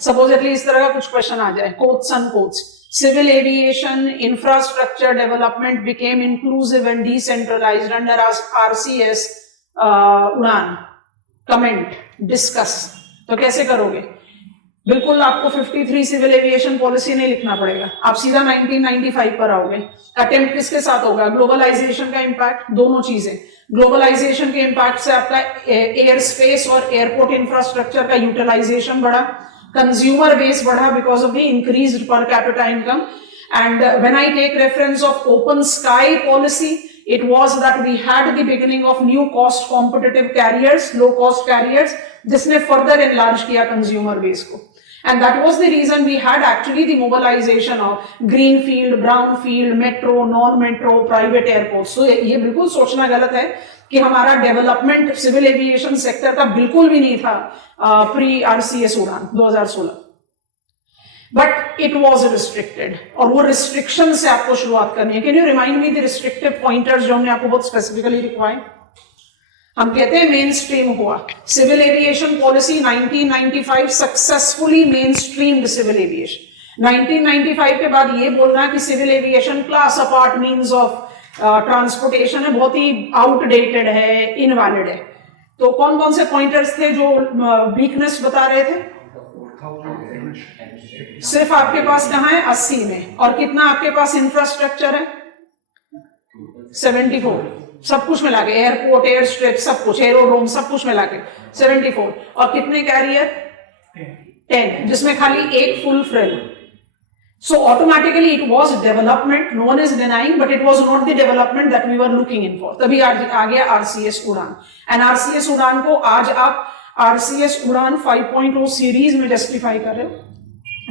Supposedly इस तरह का कुछ क्वेश्चन आ जाए, quotes and quotes, civil aviation infrastructure development became inclusive and decentralized under RCS उड़ान, कमेंट, डिस्कस। तो कैसे करोगे? बिल्कुल आपको 53 सिविल एविएशन पॉलिसी नहीं लिखना पड़ेगा, आप सीधा 1995 पर आओगे। अटेम्प्ट किसके साथ होगा? ग्लोबलाइजेशन का इंपैक्ट, दोनों चीजें। ग्लोबलाइजेशन के इंपैक्ट से आपका एयर स्पेस और एयरपोर्ट इंफ्रास्ट्रक्चर का यूटिलाइजेशन बढ़ा, कंज्यूमर बेस बढ़ा because of the increased per capita income. And when I take reference of open sky policy, it was that we had the beginning of new cost competitive carriers, low cost carriers, जिसने further enlarge किया consumer base को। And that was the reason we had actually the mobilization of greenfield, brownfield, metro, non-metro, private airports। So ये बिल्कुल सोचना गलत है कि हमारा डेवलपमेंट सिविल एविएशन सेक्टर का बिल्कुल भी नहीं था प्री RCS उड़ान 2016, बट इट वॉज रिस्ट्रिक्टेड, और वो रिस्ट्रिक्शन से आपको शुरुआत करनी है। Can you remind me the restrictive pointers जो हमने आपको बहुत स्पेसिफिकली लिखवाए? हम कहते हैं मेन स्ट्रीम हुआ civil aviation policy 1995 successfully main streamed civil aviation. 1995 के बाद ये बोलना कि civil aviation class apart means of transportation है, बहुत ही आउटडेटेड है, इनवैलिड है। तो कौन कौन से पॉइंटर्स थे जो वीकनेस बता रहे थे? सिर्फ आपके पास कहाँ है? 80 में। और कितना आपके पास इंफ्रास्ट्रक्चर है? 74, सब कुछ मिला के, एयरपोर्ट, एयर स्ट्रिप, सब कुछ, एरोड्रोम, सब कुछ मिला के 74। और कितने कैरियर? 10, जिसमें खाली एक full frill. So automatically it was development, no one is denying, but it was not the development that we were looking in for। तभी आ गया RCS उड़ान। एंड RCS उड़ान को आज आप RCS उड़ान 5.0 सीरीज में जस्टिफाई कर रहे हो,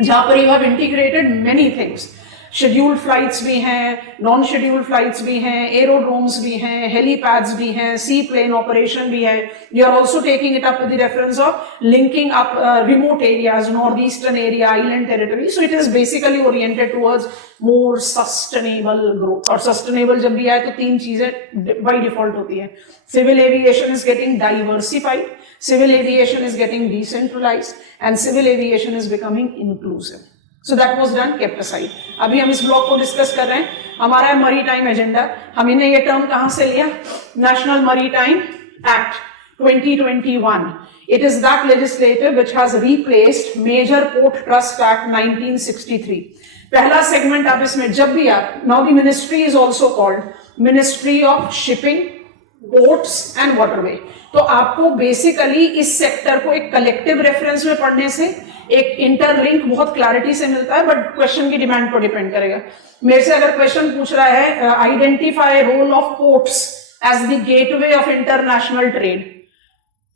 जहां पर you have integrated many things. Scheduled flights भी हैं, नॉन शेड्यूल्ड फ्लाइट्स भी हैं, एरोड्रोम्स भी हैं, हेलीपैड्स भी हैं, सी प्लेन ऑपरेशन भी है। You are also taking it up with the reference of linking up remote areas, north eastern area, island territory. So it is basically oriented towards more sustainable growth. और sustainable जब भी आए तो तीन चीजें by default होती है। Civil aviation is getting diversified, civil aviation is getting decentralized, and civil aviation is becoming inclusive. So that was done, kept aside. अभी हम इस ब्लॉक को डिस्कस कर रहे हैं, हमारा है मरीटाइम एजेंडा। हमने ये टर्म कहां से लिया? National maritime act 2021. It is that legislative which has replaced Major Port Trust Act 1963. पहला सेगमेंट आप इसमें जब भी आप, now the ministry is also called Ministry of Shipping, ports and waterway. तो आपको बेसिकली इस सेक्टर को एक कलेक्टिव रेफरेंस में पढ़ने से एक इंटरलिंक बहुत क्लैरिटी से मिलता है, बट क्वेश्चन की डिमांड पर डिपेंड करेगा। मेरे से अगर क्वेश्चन पूछ रहा है identify role of ports as the gateway of international trade,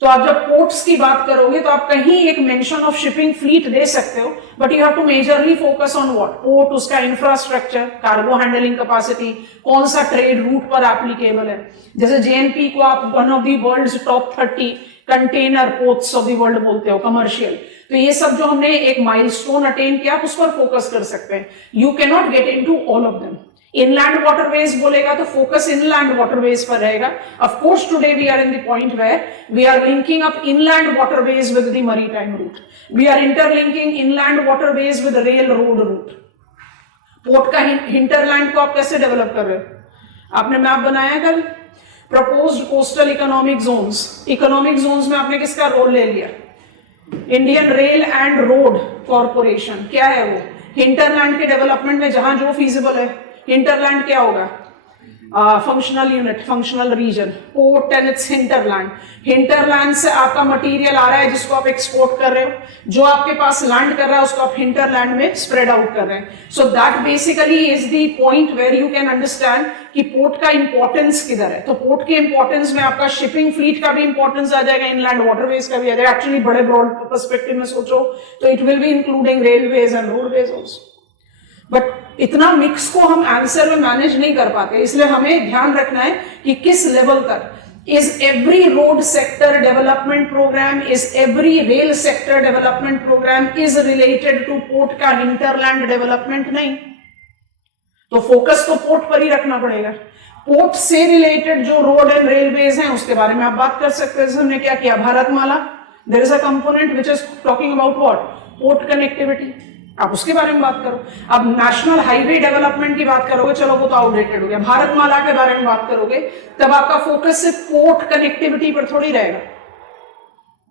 तो आप जब पोर्ट्स की बात करोगे तो आप कहीं एक मेंशन ऑफ शिपिंग फ्लीट दे सकते हो, but you have to majorly focus on what? Port, उसका इंफ्रास्ट्रक्चर, कार्गो हैंडलिंग कैपेसिटी, कौन सा ट्रेड रूट पर एप्लीकेबल है। जैसे JNP को आप one of the world's top 30 container ports of the world बोलते हो, कमर्शियल। तो ये सब जो हमने एक माइलस्टोन अटेन किया, आप उस पर फोकस कर सकते हैं। You can not get into all of them. Inland waterways बोलेगा तो फोकस इनलैंड वाटरवेज पर रहेगा। Of course today we are in the point where we are linking up inland waterways with the maritime route, we are interlinking inland waterways with rail road route. Port का hinterland को आप कैसे develop कर रहे हो? आपने map बनाया कल? Proposed coastal economic Jones. Economic zones में आपने किसका रोल ले लिया? Indian rail and road corporation. क्या है वो? हिंटरलैंड के डेवलपमेंट में जहां जो फीजिबल है। हिंटरलैंड क्या होगा? Functional unit, functional region, port and its hinterland. Hinterland से आपका मटेरियल आ रहा है जिसको आप एक्सपोर्ट कर रहे हो, जो आपके पास लैंड कर रहा है उसको आप हिंटरलैंड में स्प्रेड आउट कर रहे हैं। So that basically is the point where you can understand कि पोर्ट का इंपॉर्टेंस किधर है। तो पोर्ट के इंपॉर्टेंस में आपका शिपिंग फ्लीट का भी इंपॉर्टेंस आ जाएगा, इनलैंड वाटरवेज का भी आ जाएगा। एक्चुअली बड़े ब्रॉड पर्सपेक्टिव में सोचो तो it will be including railways and roadways also, but इतना मिक्स को हम आंसर में मैनेज नहीं कर पाते। इसलिए हमें ध्यान रखना है कि किस लेवल तक is every road sector development programme, is every rail sector development programme is related to port का हिंटरलैंड डेवलपमेंट। नहीं, तो फोकस तो पोर्ट पर ही रखना पड़ेगा। पोर्ट से रिलेटेड जो रोड एंड रेलवेज हैं उसके बारे में आप बात कर सकते हैं। हमने क्या किया? Bharatmala, there is a component which is talking about what? Port connectivity, आप उसके बारे में बात करो। अब नेशनल हाईवे डेवलपमेंट की बात करोगे, चलो वो तो आउटडेटेड हो गया। भारतमाला के बारे में बात करोगे तब आपका फोकस सिर्फ पोर्ट कनेक्टिविटी पर थोड़ी रहेगा,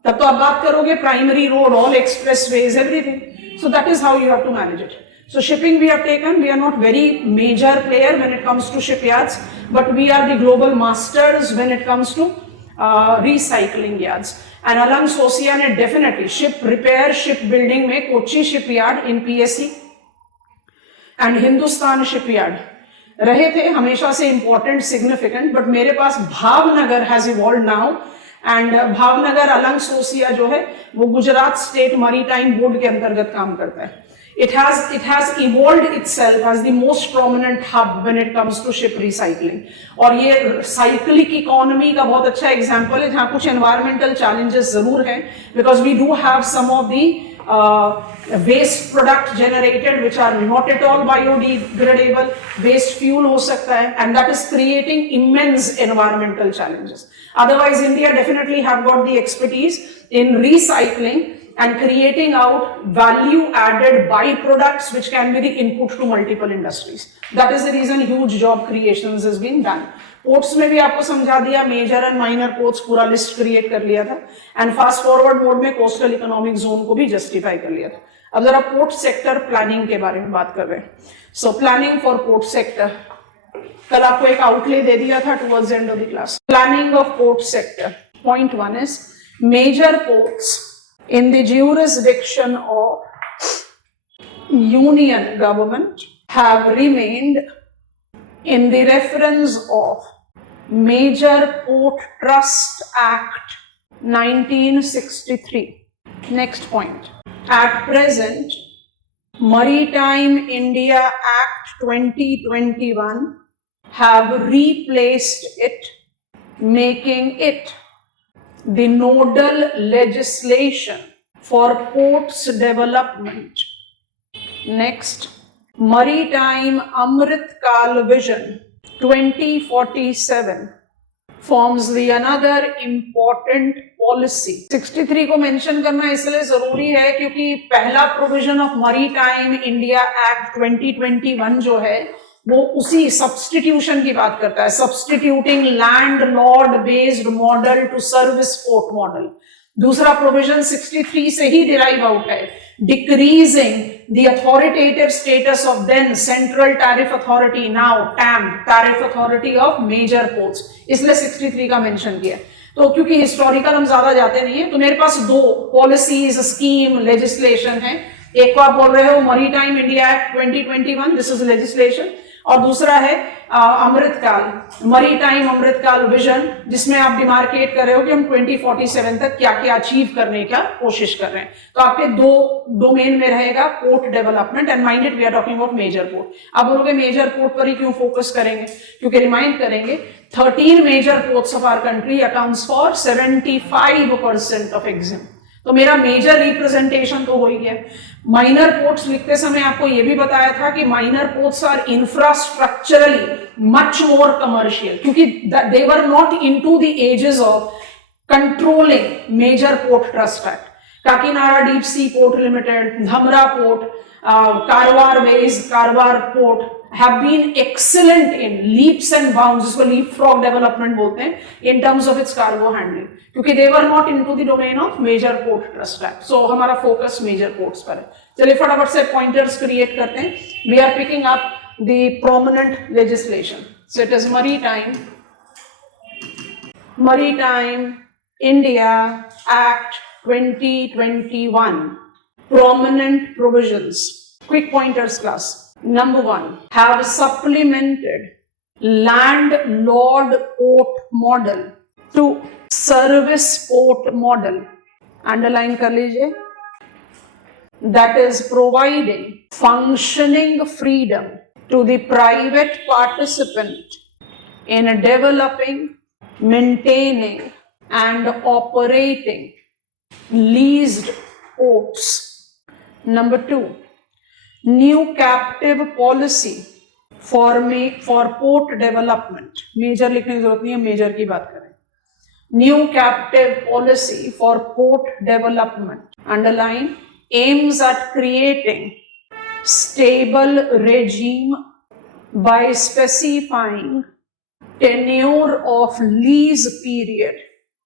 तब तो आप बात करोगे primary road, all expressways, everything. So that is how you have to manage it. So shipping we have taken, we are not very major player when it comes to shipyards, but we are the global masters when it comes to recycling yards. And along Oceanic definitely ship repair, ship building में Kochi shipyard in PSC and Hindustan shipyard रहे थे हमेशा से important, significant, but मेरे पास Bhavnagar has evolved now and Bhavnagar Alang सोसिया जो है वो Gujarat state maritime board के अंतर्गत काम करता है। It has evolved itself as the most prominent hub when it comes to ship recycling. और ये cyclic economy का बहुत अच्छा example है जहाँ कुछ environmental challenges जरूर हैं, because we do have some of the waste product generated which are not at all biodegradable, waste fuel हो सकता है, and that is creating immense environmental challenges. Otherwise, India definitely have got the expertise in recycling and creating out value added byproducts which can be the input to multiple industries. That is the reason huge job creations has been done. Ports में भी आपको समझा दिया, major and minor ports पूरा list create कर लिया था, and fast forward mode में कोस्टल इकोनॉमिक जोन को भी जस्टिफाई कर लिया था। अब जरा पोर्ट सेक्टर प्लानिंग के बारे में बात कर रहे हैं। So planning for port sector, कल आपको एक आउटले दे दिया था towards end of the class. Planning of port sector, point 1 is major ports in the jurisdiction of union government have remained in the reference of Major Port Trust Act 1963. Next point. At present, Maritime India Act 2021 have replaced it, making it the nodal legislation for ports development. Next, Maritime Amrit Kal Vision 2047 forms the another important policy. 63 को mention करना इसलिए जरूरी है क्योंकि पहला provision of maritime India act 2021 जो है वो उसी सब्स्टिट्यूशन की बात करता है, substituting land lord based model to service port model. दूसरा प्रोविजन 63 से ही डिराइव आउट है, decreasing the authoritative status of then central tariff authority, now TAMP, tariff authority of major ports, इसलिए 63 का मेंशन किया। तो क्योंकि हिस्टोरिकल हम ज्यादा जाते नहीं है, तो मेरे पास दो पॉलिसीज, स्कीम, लेजिस्लेशन है। एक को आप बोल रहे हो maritime India act 2021, this is legislation, और दूसरा है अमृतकाल, मैरीटाइम अमृतकाल विजन, जिसमें आप डिमार्केट कर रहे हो कि हम 2047 तक क्या क्या अचीव करने का कोशिश कर रहे हैं। तो आपके दो डोमेन में रहेगा port development and minded we are talking about major port. अब बोलोगे मेजर पोर्ट पर ही क्यों फोकस करेंगे, क्योंकि रिमाइंड करेंगे 13 major ports of our country accounts for 75% of EXIM. तो मेरा मेजर रिप्रेजेंटेशन तो हो ही गया। माइनर पोर्ट्स लिखते समय आपको यह भी बताया था कि minor ports are infrastructurally much more commercial, क्योंकि they were not into the ages of controlling major port trust act. Kakinada deep sea port limited, Dhamra port, Karwar base, Karwar port have been excellent in leaps and bounds, जिसको leapfrog development बोलते हैं, in terms of its cargo handling, क्योंकि they were not into the domain of major port trust act. So हमारा focus major ports पर है। चलिए फटाफट से pointers create करते हैं। We are picking up the prominent legislation. So it is Maritime India Act 2021. Prominent provisions. Quick pointers class. Number 1, have supplemented landlord port model to service port model. Underline कर लीजिए. That is providing functioning freedom to the private participant in developing, maintaining and operating leased ports. Number 2, new captive policy for port development. Major लिखने की जरूरत नहीं है, major की बात करें। New captive policy for port development. Underline aims at creating stable regime by specifying tenure of lease period.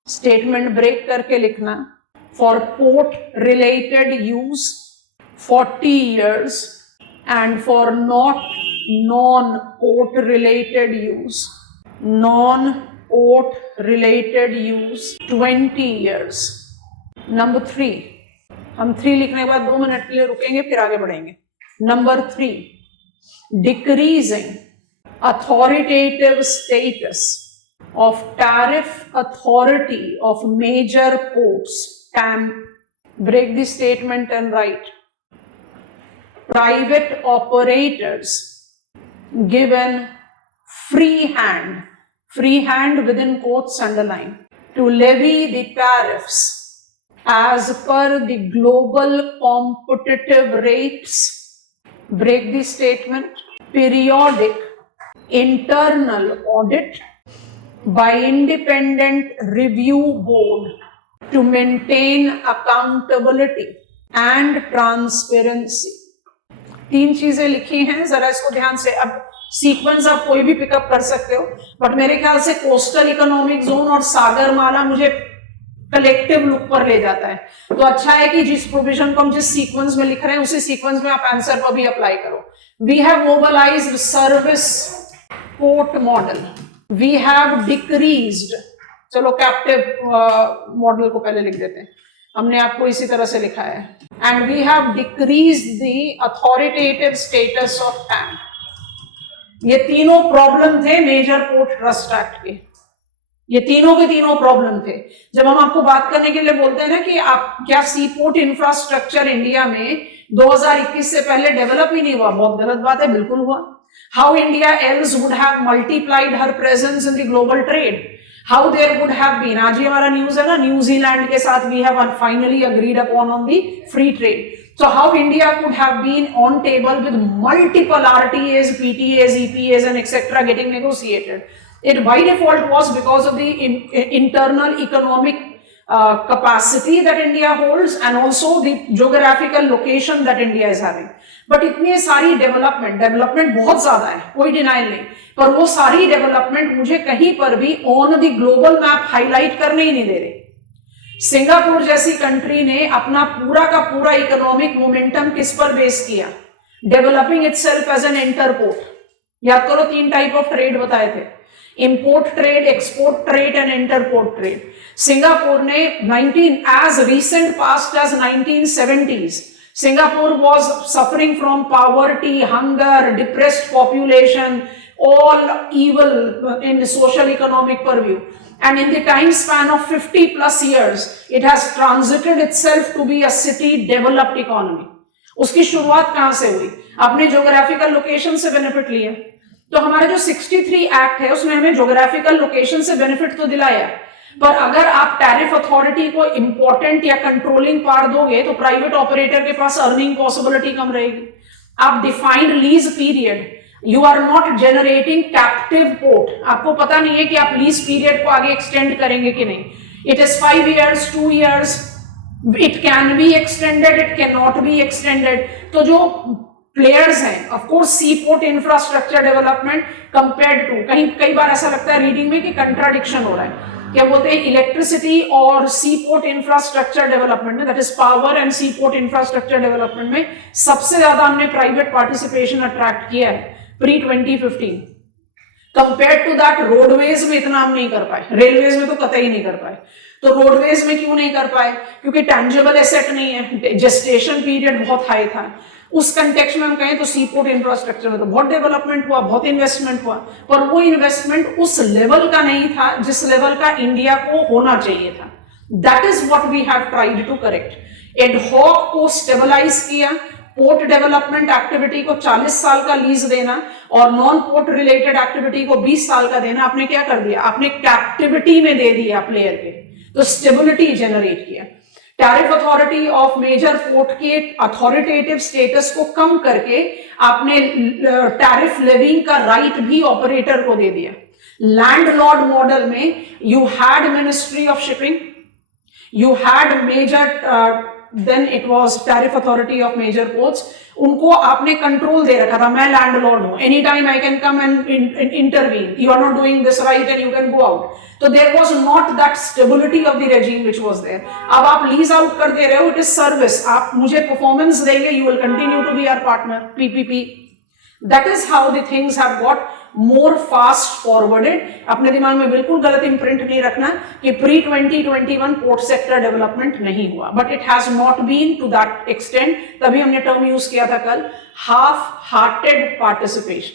Statement break करके लिखना, for port related use 40 years and for not non-port related use 20 years. Number 3, हम 3 लिखने के बाद 2 minute के लिए रुकेंगे, फिर आगे बढ़ेंगे. Number 3, decreasing authoritative status of tariff authority of major ports. TAM. Break the statement and write. Private operators given free hand within quotes underline, to levy the tariffs as per the global competitive rates. Break the statement. Periodic internal audit by independent review board to maintain accountability and transparency. 3 चीजें लिखी हैं, जरा इसको ध्यान से. अब sequence आप कोई भी पिकअप कर सकते हो, बट मेरे ख्याल से कोस्टल इकोनॉमिक जोन और सागरमाला मुझे कलेक्टिव लुक पर ले जाता है. तो अच्छा है कि जिस प्रोविजन को हम जिस सीक्वेंस में लिख रहे हैं उसी सीक्वेंस में आप आंसर पर भी अप्लाई करो. We have mobilised service port model, we have decreased, चलो कैप्टिव मॉडल को पहले लिख देते हैं, हमने आपको इसी तरह से लिखा है. And we have decreased the authoritative status of TAMP. ये तीनों प्रॉब्लम थे मेजर पोर्ट ट्रस्ट एक्ट के. ये तीनों के तीनों प्रॉब्लम थे. जब हम आपको बात करने के लिए बोलते हैं ना कि आप क्या सी पोर्ट इंफ्रास्ट्रक्चर इंडिया में 2021 से पहले डेवलप ही नहीं हुआ, बहुत गलत बात है, बिल्कुल हुआ. How India else would have multiplied her presence in the global trade. How there would have been, आज ही हमारा न्यूज है ना, न्यूजीलैंड के साथ we have finally agreed upon on the free trade. So how India could have been on table with multiple RTAs, PTAs, EPAs and etc. getting negotiated. It by default was because of the internal economic capacity that India holds and also the geographical location that India is having. But इतनी सारी development बहुत ज्यादा है, कोई denial नहीं, पर वो सारी डेवलपमेंट मुझे कहीं पर भी on the global map highlight करने ही नहीं दे रही. सिंगापुर जैसी कंट्री ने अपना पूरा का पूरा इकोनॉमिक मोमेंटम किस पर बेस किया? Developing itself as an entrepot. याद करो 3 टाइप ऑफ ट्रेड बताए थे, import trade, export trade and entrepot trade. Singapore ने as recent past as 1970s, Singapore was suffering from poverty, hunger, depressed population, all evil in the social economic purview. And in the time span of 50 plus years, it has transited itself to be a city developed economy. उसकी शुरुआत कहां से हुई? अपने geographical location से benefit लिए. तो हमारा जो 63 एक्ट है उसमें हमें ज्योग्राफिकल लोकेशन से बेनिफिट तो दिलाया, पर अगर आप टैरिफ अथॉरिटी को इंपॉर्टेंट या कंट्रोलिंग पार्ट दोगे तो प्राइवेट ऑपरेटर के पास अर्निंग पॉसिबिलिटी कम रहेगी. आप defined lease period, you are not generating captive port. आपको पता नहीं है कि आप लीज पीरियड को आगे एक्सटेंड करेंगे कि नहीं. It is 5 years, 2 years, it can be extended, it can not be extended. तो जो प्लेयर्स हैं, of course sea port infrastructure development compared to, कई बार ऐसा लगता है रीडिंग में कि कंट्राडिक्शन हो रहा है. क्या बोलते हैं? इलेक्ट्रिसिटी और सी पोर्ट इंफ्रास्ट्रक्चर डेवलपमेंट में, that is power and sea port infrastructure development में सबसे ज्यादा हमने प्राइवेट पार्टिसिपेशन अट्रैक्ट किया है pre 2015. Compare to that roadways में इतना हम नहीं कर पाए, रेलवेज में तो कतई नहीं कर पाए. तो रोडवेज में क्यों नहीं कर पाए? क्योंकि टैंजिबल एसेट नहीं है, जेस्टेशन पीरियड बहुत हाई था. उस कंटेक्स्ट में हम कहें तो सीपोर्ट इंफ्रास्ट्रक्चर में तो बहुत डेवलपमेंट हुआ, बहुत इन्वेस्टमेंट हुआ, पर वो इन्वेस्टमेंट उस लेवल का नहीं था जिस लेवल का इंडिया को होना चाहिए था. That is what we have tried to correct. Ad hoc को स्टेबलाइज किया, पोर्ट डेवलपमेंट एक्टिविटी को 40 साल का लीज देना और नॉन पोर्ट रिलेटेड एक्टिविटी को 20 साल का देना. आपने क्या कर दिया? आपने कैप्टिविटी में दे दिया प्लेयर के, तो स्टेबिलिटी जनरेट किया. Tariff authority of major port के अथॉरिटेटिव स्टेटस को कम करके आपने टैरिफ लेविंग का राइट भी ऑपरेटर को दे दिया. लैंडलॉर्ड मॉडल में you had ministry of shipping, you had major then it was tariff authority of major ports, उनको आपने कंट्रोल दे रखा था, मैं लैंडलॉर्ड हूं, any time I can come and intervene, you are not doing this right and you can go out. तो there was not that stability of the regime which was there. अब आप lease out कर दे रहे हो, it is service, आप मुझे performance देंगे, you will continue to be our partner, PPP. That is how the things have got more fast forwarded. अपने दिमाग में बिल्कुल गलत इंप्रिंट नहीं रखना कि प्री 2021 पोर्ट सेक्टर डेवलपमेंट नहीं हुआ, but it has not been to that extent. तभी हमने टर्म यूज किया था कल, half hearted participation.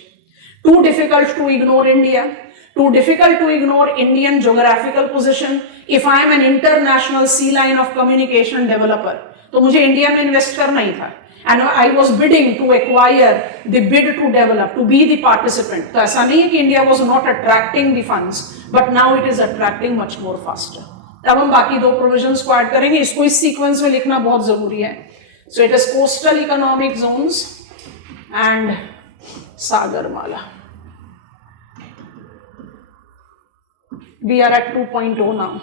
Too difficult to ignore India, too difficult to ignore Indian geographical position. If I am an international sea line of communication developer, तो मुझे India में invest करना ही था, and I was bidding to acquire the bid to develop, to be the participant. तो ऐसा नहीं है कि India was not attracting the funds, but now it is attracting much more faster. तब हम बाकी दो प्रोविजंस को ऐड करेंगे, इसको इस सीक्वेंस में लिखना बहुत जरूरी है. So it is coastal economic zones and Sagarmala. We are at 2.0 now.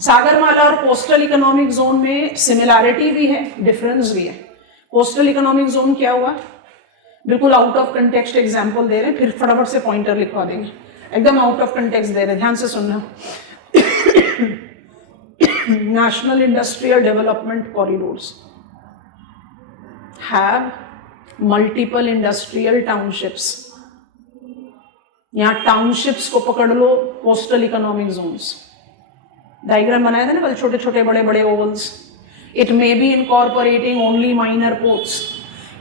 Sagarmala और कोस्टल इकोनॉमिक जोन में सिमिलैरिटी भी है, डिफरेंस भी है. कोस्टल इकोनॉमिक जोन क्या हुआ, बिल्कुल आउट ऑफ कंटेक्स्ट एग्जांपल दे रहे हैं, फिर फटाफट से पॉइंटर लिखवा देंगे, एकदम आउट ऑफ कंटेक्स्ट दे रहे हैं, ध्यान से सुनना. National industrial development corridors have multiple industrial townships. यहाँ टाउनशिप्स को पकड़ लो, कोस्टल इकोनॉमिक जोन्स. डायग्राम बनाया था ना कल, छोटे छोटे बड़े बड़े ovals. It may be incorporating only minor ports,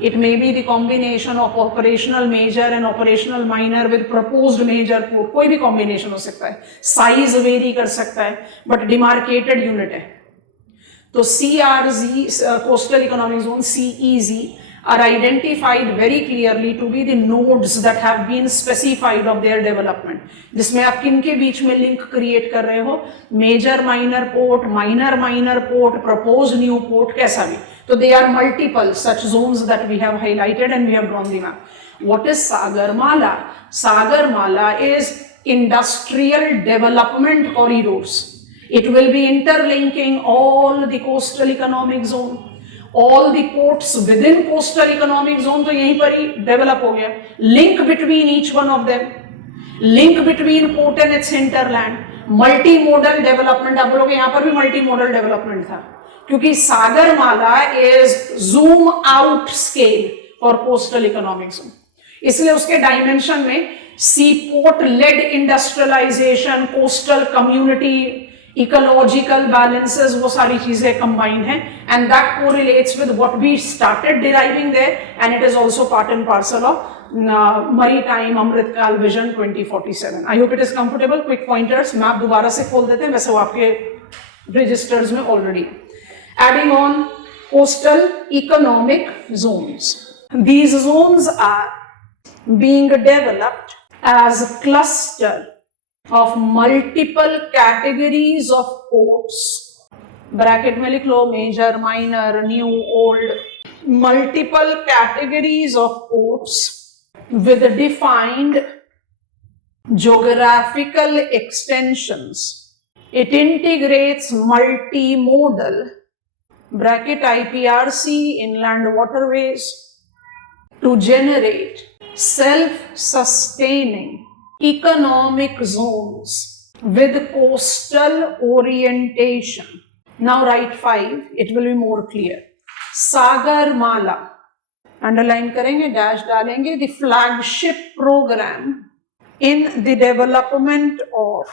it may be the combination of operational major and operational minor with proposed major port, कोई भी कॉम्बिनेशन हो सकता है, साइज वेरी कर सकता है, बट डिमार्केटेड यूनिट है. तो CRZ, coastal economic zone, CEZ, are identified very clearly to be the nodes that have been specified of their development, जिसमें आप किन के बीच में लिंक क्रिएट कर रहे हो, major minor port, minor minor port, propose new port, कैसा भी. तो they are multiple such zones that we have highlighted and we have drawn the map. What is Sagarmala? Sagarmala is industrial development corridors. It will be interlinking all the coastal economic zone. All the ports within coastal economic zone तो यहीं पर ही develop हो गया. Link between each one of them, link between port and its hinterland, multimodal development. आप बोलोगे यहाँ पर भी multimodal development था, क्योंकि Sagarmala is zoom out scale for coastal economic zone. इसलिए उसके डायमेंशन में seaport led industrialization, coastal community, ecological balances, वो सारी चीजें कंबाइन है, and that correlates with what we started deriving there, and it is also part and parcel of maritime Amritkaal vision 2047. I hope it is comfortable. Quick pointers map दोबारा से खोल देते हैं, वैसे वो आपके रजिस्टर्स में already. Adding on coastal economic zones, these zones are being developed as cluster of multiple categories of ports. Bracket में लिख लो, major, minor, new, old. multiple categories of ports with defined geographical extensions. It integrates multimodal bracket IPRC inland waterways to generate self-sustaining economic zones with coastal orientation. Now write 5, it will be more clear. Sagarmala, underline करेंगे, dash डालेंगे, the flagship program in the development of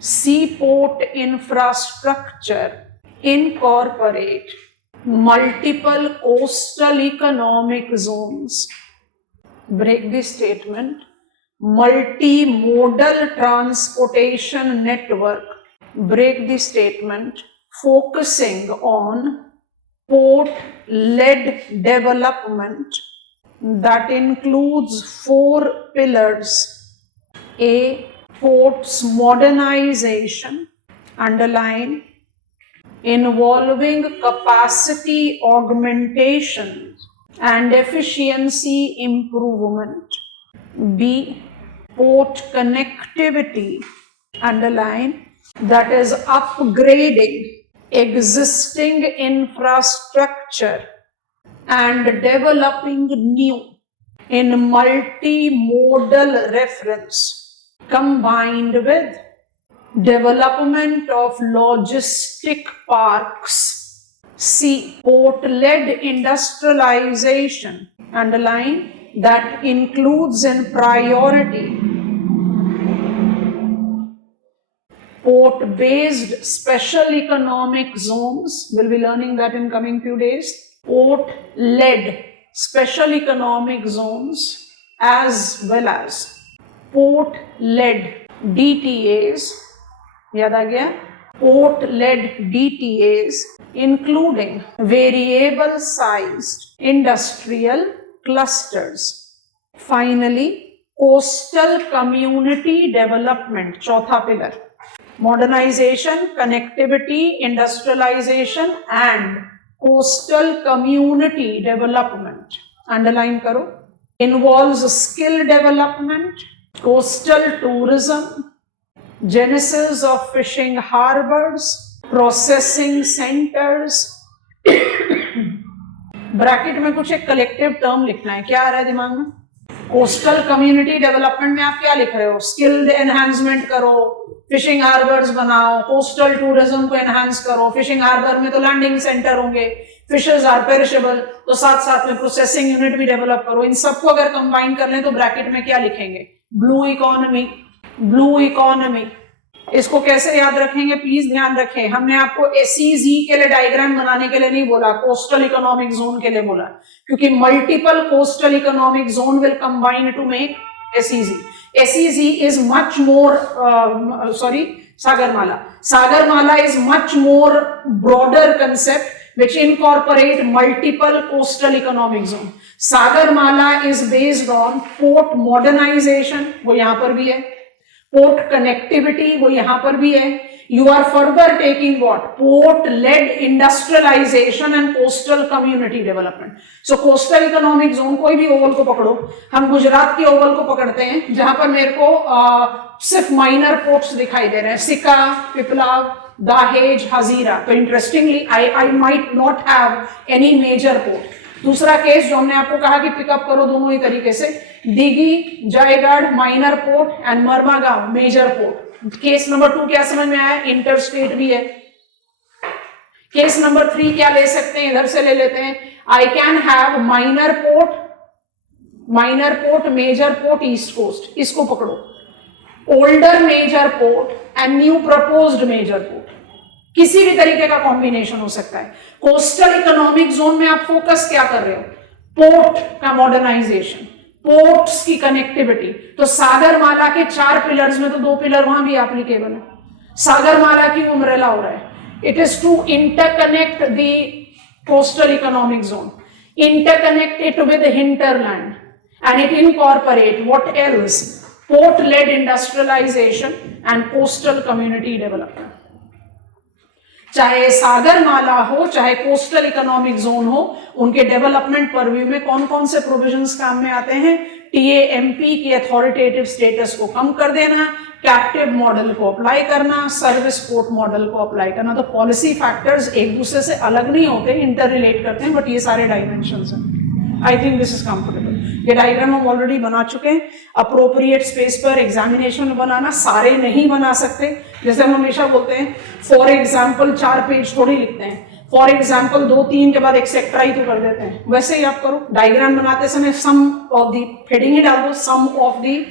seaport infrastructure incorporate multiple coastal economic zones. Break the statement. Multimodal transportation network. Break the statement. Focusing on port-led development that includes 4 pillars. A. Ports modernization, underline, involving capacity augmentation and efficiency improvement. B. Port connectivity, underline, that is upgrading existing infrastructure and developing new in multimodal reference combined with development of logistic parks. C. Port-led industrialization, underline, that includes in priority port-based special economic zones. We'll be learning that in coming few days. Port-led special economic zones as well as port-led DTAs. याद आ गया? Port-led DTAs including variable sized industrial clusters. Finally, coastal community development, चौथा pillar, modernization, connectivity, industrialization and coastal community development, underline करो, involves skill development, coastal tourism, genesis of fishing harbors, processing centers. Bracket में कुछ एक collective term लिखना है, क्या आ रहा है दिमाग में? कोस्टल कम्युनिटी डेवलपमेंट में आप क्या लिख रहे हो? स्किल एनहांसमेंट करो, फिशिंग हार्बर्स बनाओ, कोस्टल टूरिज्म को एनहांस करो। फिशिंग हार्बर में तो लैंडिंग सेंटर होंगे, फिशेस आर पेरिशेबल, तो साथ साथ में प्रोसेसिंग यूनिट भी डेवलप करो। इन सबको अगर कंबाइन कर लें तो ब्रैकेट में क्या लिखेंगे? Blue economy. ब्लू इकोनॉमी, इसको कैसे याद रखेंगे? प्लीज ध्यान रखें, हमने आपको SEZ के लिए डायग्राम बनाने के लिए नहीं बोला, कोस्टल इकोनॉमिक जोन के लिए बोला, क्योंकि multiple coastal economic zone will combine to make SEZ. SEZ is much more Sagarmala. Sagarmala is much more broader concept which incorporate multiple coastal economic zone. Sagarmala is based on port modernization, वो यहाँ पर भी है, port connectivity, वो यहाँ पर भी है. You are further taking what? Port-led industrialization and coastal community development. So coastal economic zone, कोई भी ओवल को पकड़ो, हम गुजरात की ओवल को पकड़ते हैं, जहां पर मेरे को सिर्फ माइनर पोर्ट्स दिखाई दे रहे हैं, सिक्का, पिपलाव, दाहेज, हजीरा. तो interestingly I might not have any major port. दूसरा केस जो हमने आपको कहा कि पिकअप करो दोनों ही तरीके से, Dighi, Jaigarh minor port and Marmagao major port. Case number 2 क्या समझ में आया? इंटरस्टेट भी है. केस नंबर 3 क्या ले सकते हैं? इधर से ले लेते हैं. I can have minor port, major port, east coast. इसको पकड़ो. Older major port and new proposed major port, किसी भी तरीके का कॉम्बिनेशन हो सकता है. कोस्टल इकोनॉमिक जोन में आप फोकस क्या कर रहे हो? पोर्ट का मॉडर्नाइजेशन, पोर्ट्स की कनेक्टिविटी. तो सागरमाला के 4 पिलर्स में तो 2 पिलर वहां भी एप्लीकेबल है. सागरमाला की उम्रेला हो रहा है. It is to interconnect the coastal economic zone, interconnect it with hinterland and it incorporate what else? Port-led industrialisation and coastal community development. चाहे सागरमाला हो, चाहे कोस्टल इकोनॉमिक जोन हो, उनके डेवलपमेंट परव्यू में कौन कौन से प्रोविजंस काम में आते हैं? TAMP की अथॉरिटेटिव स्टेटस को कम कर देना, कैप्टिव मॉडल को अप्लाई करना, सर्विस पोर्ट मॉडल को अप्लाई करना. तो पॉलिसी फैक्टर्स एक दूसरे से अलग नहीं होते, इंटर रिलेट करते हैं, बट ये सारे डायमेंशंस हैं. I think this is comfortable. ये डायग्राम हम ऑलरेडी बना चुके हैं. अप्रोप्रिएट स्पेस पर एग्जामिनेशन में बनाना, सारे नहीं बना सकते. जैसे हम हमेशा बोलते हैं, फॉर एग्जाम्पल 4 पेज थोड़ी लिखते हैं. फॉर एग्जाम्पल 2-3 के बाद एक्सेट्रा ही तो कर देते हैं. वैसे ही आप करो. डायग्राम बनाते समय सम ऑफ द हेडिंग ही डाल दो, some of the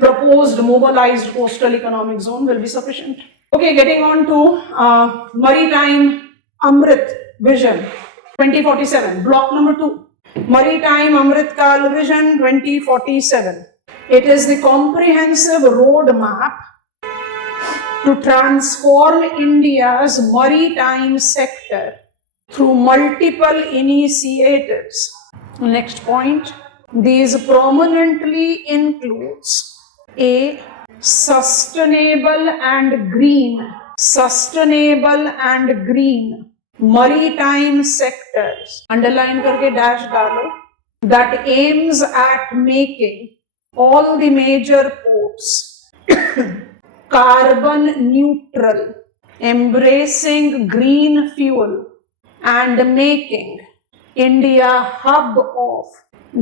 proposed mobilized coastal economic zone will be sufficient. Okay, getting on to Maritime Amrit Vision 2047, block number 2. Maritime Amrit Kal Vision 2047. It is the comprehensive roadmap to transform India's maritime sector through multiple initiatives. Next point. These prominently includes A. Sustainable and green maritime sectors, underline करके dash डालो, that aims at making all the major ports carbon neutral embracing green fuel and making India hub of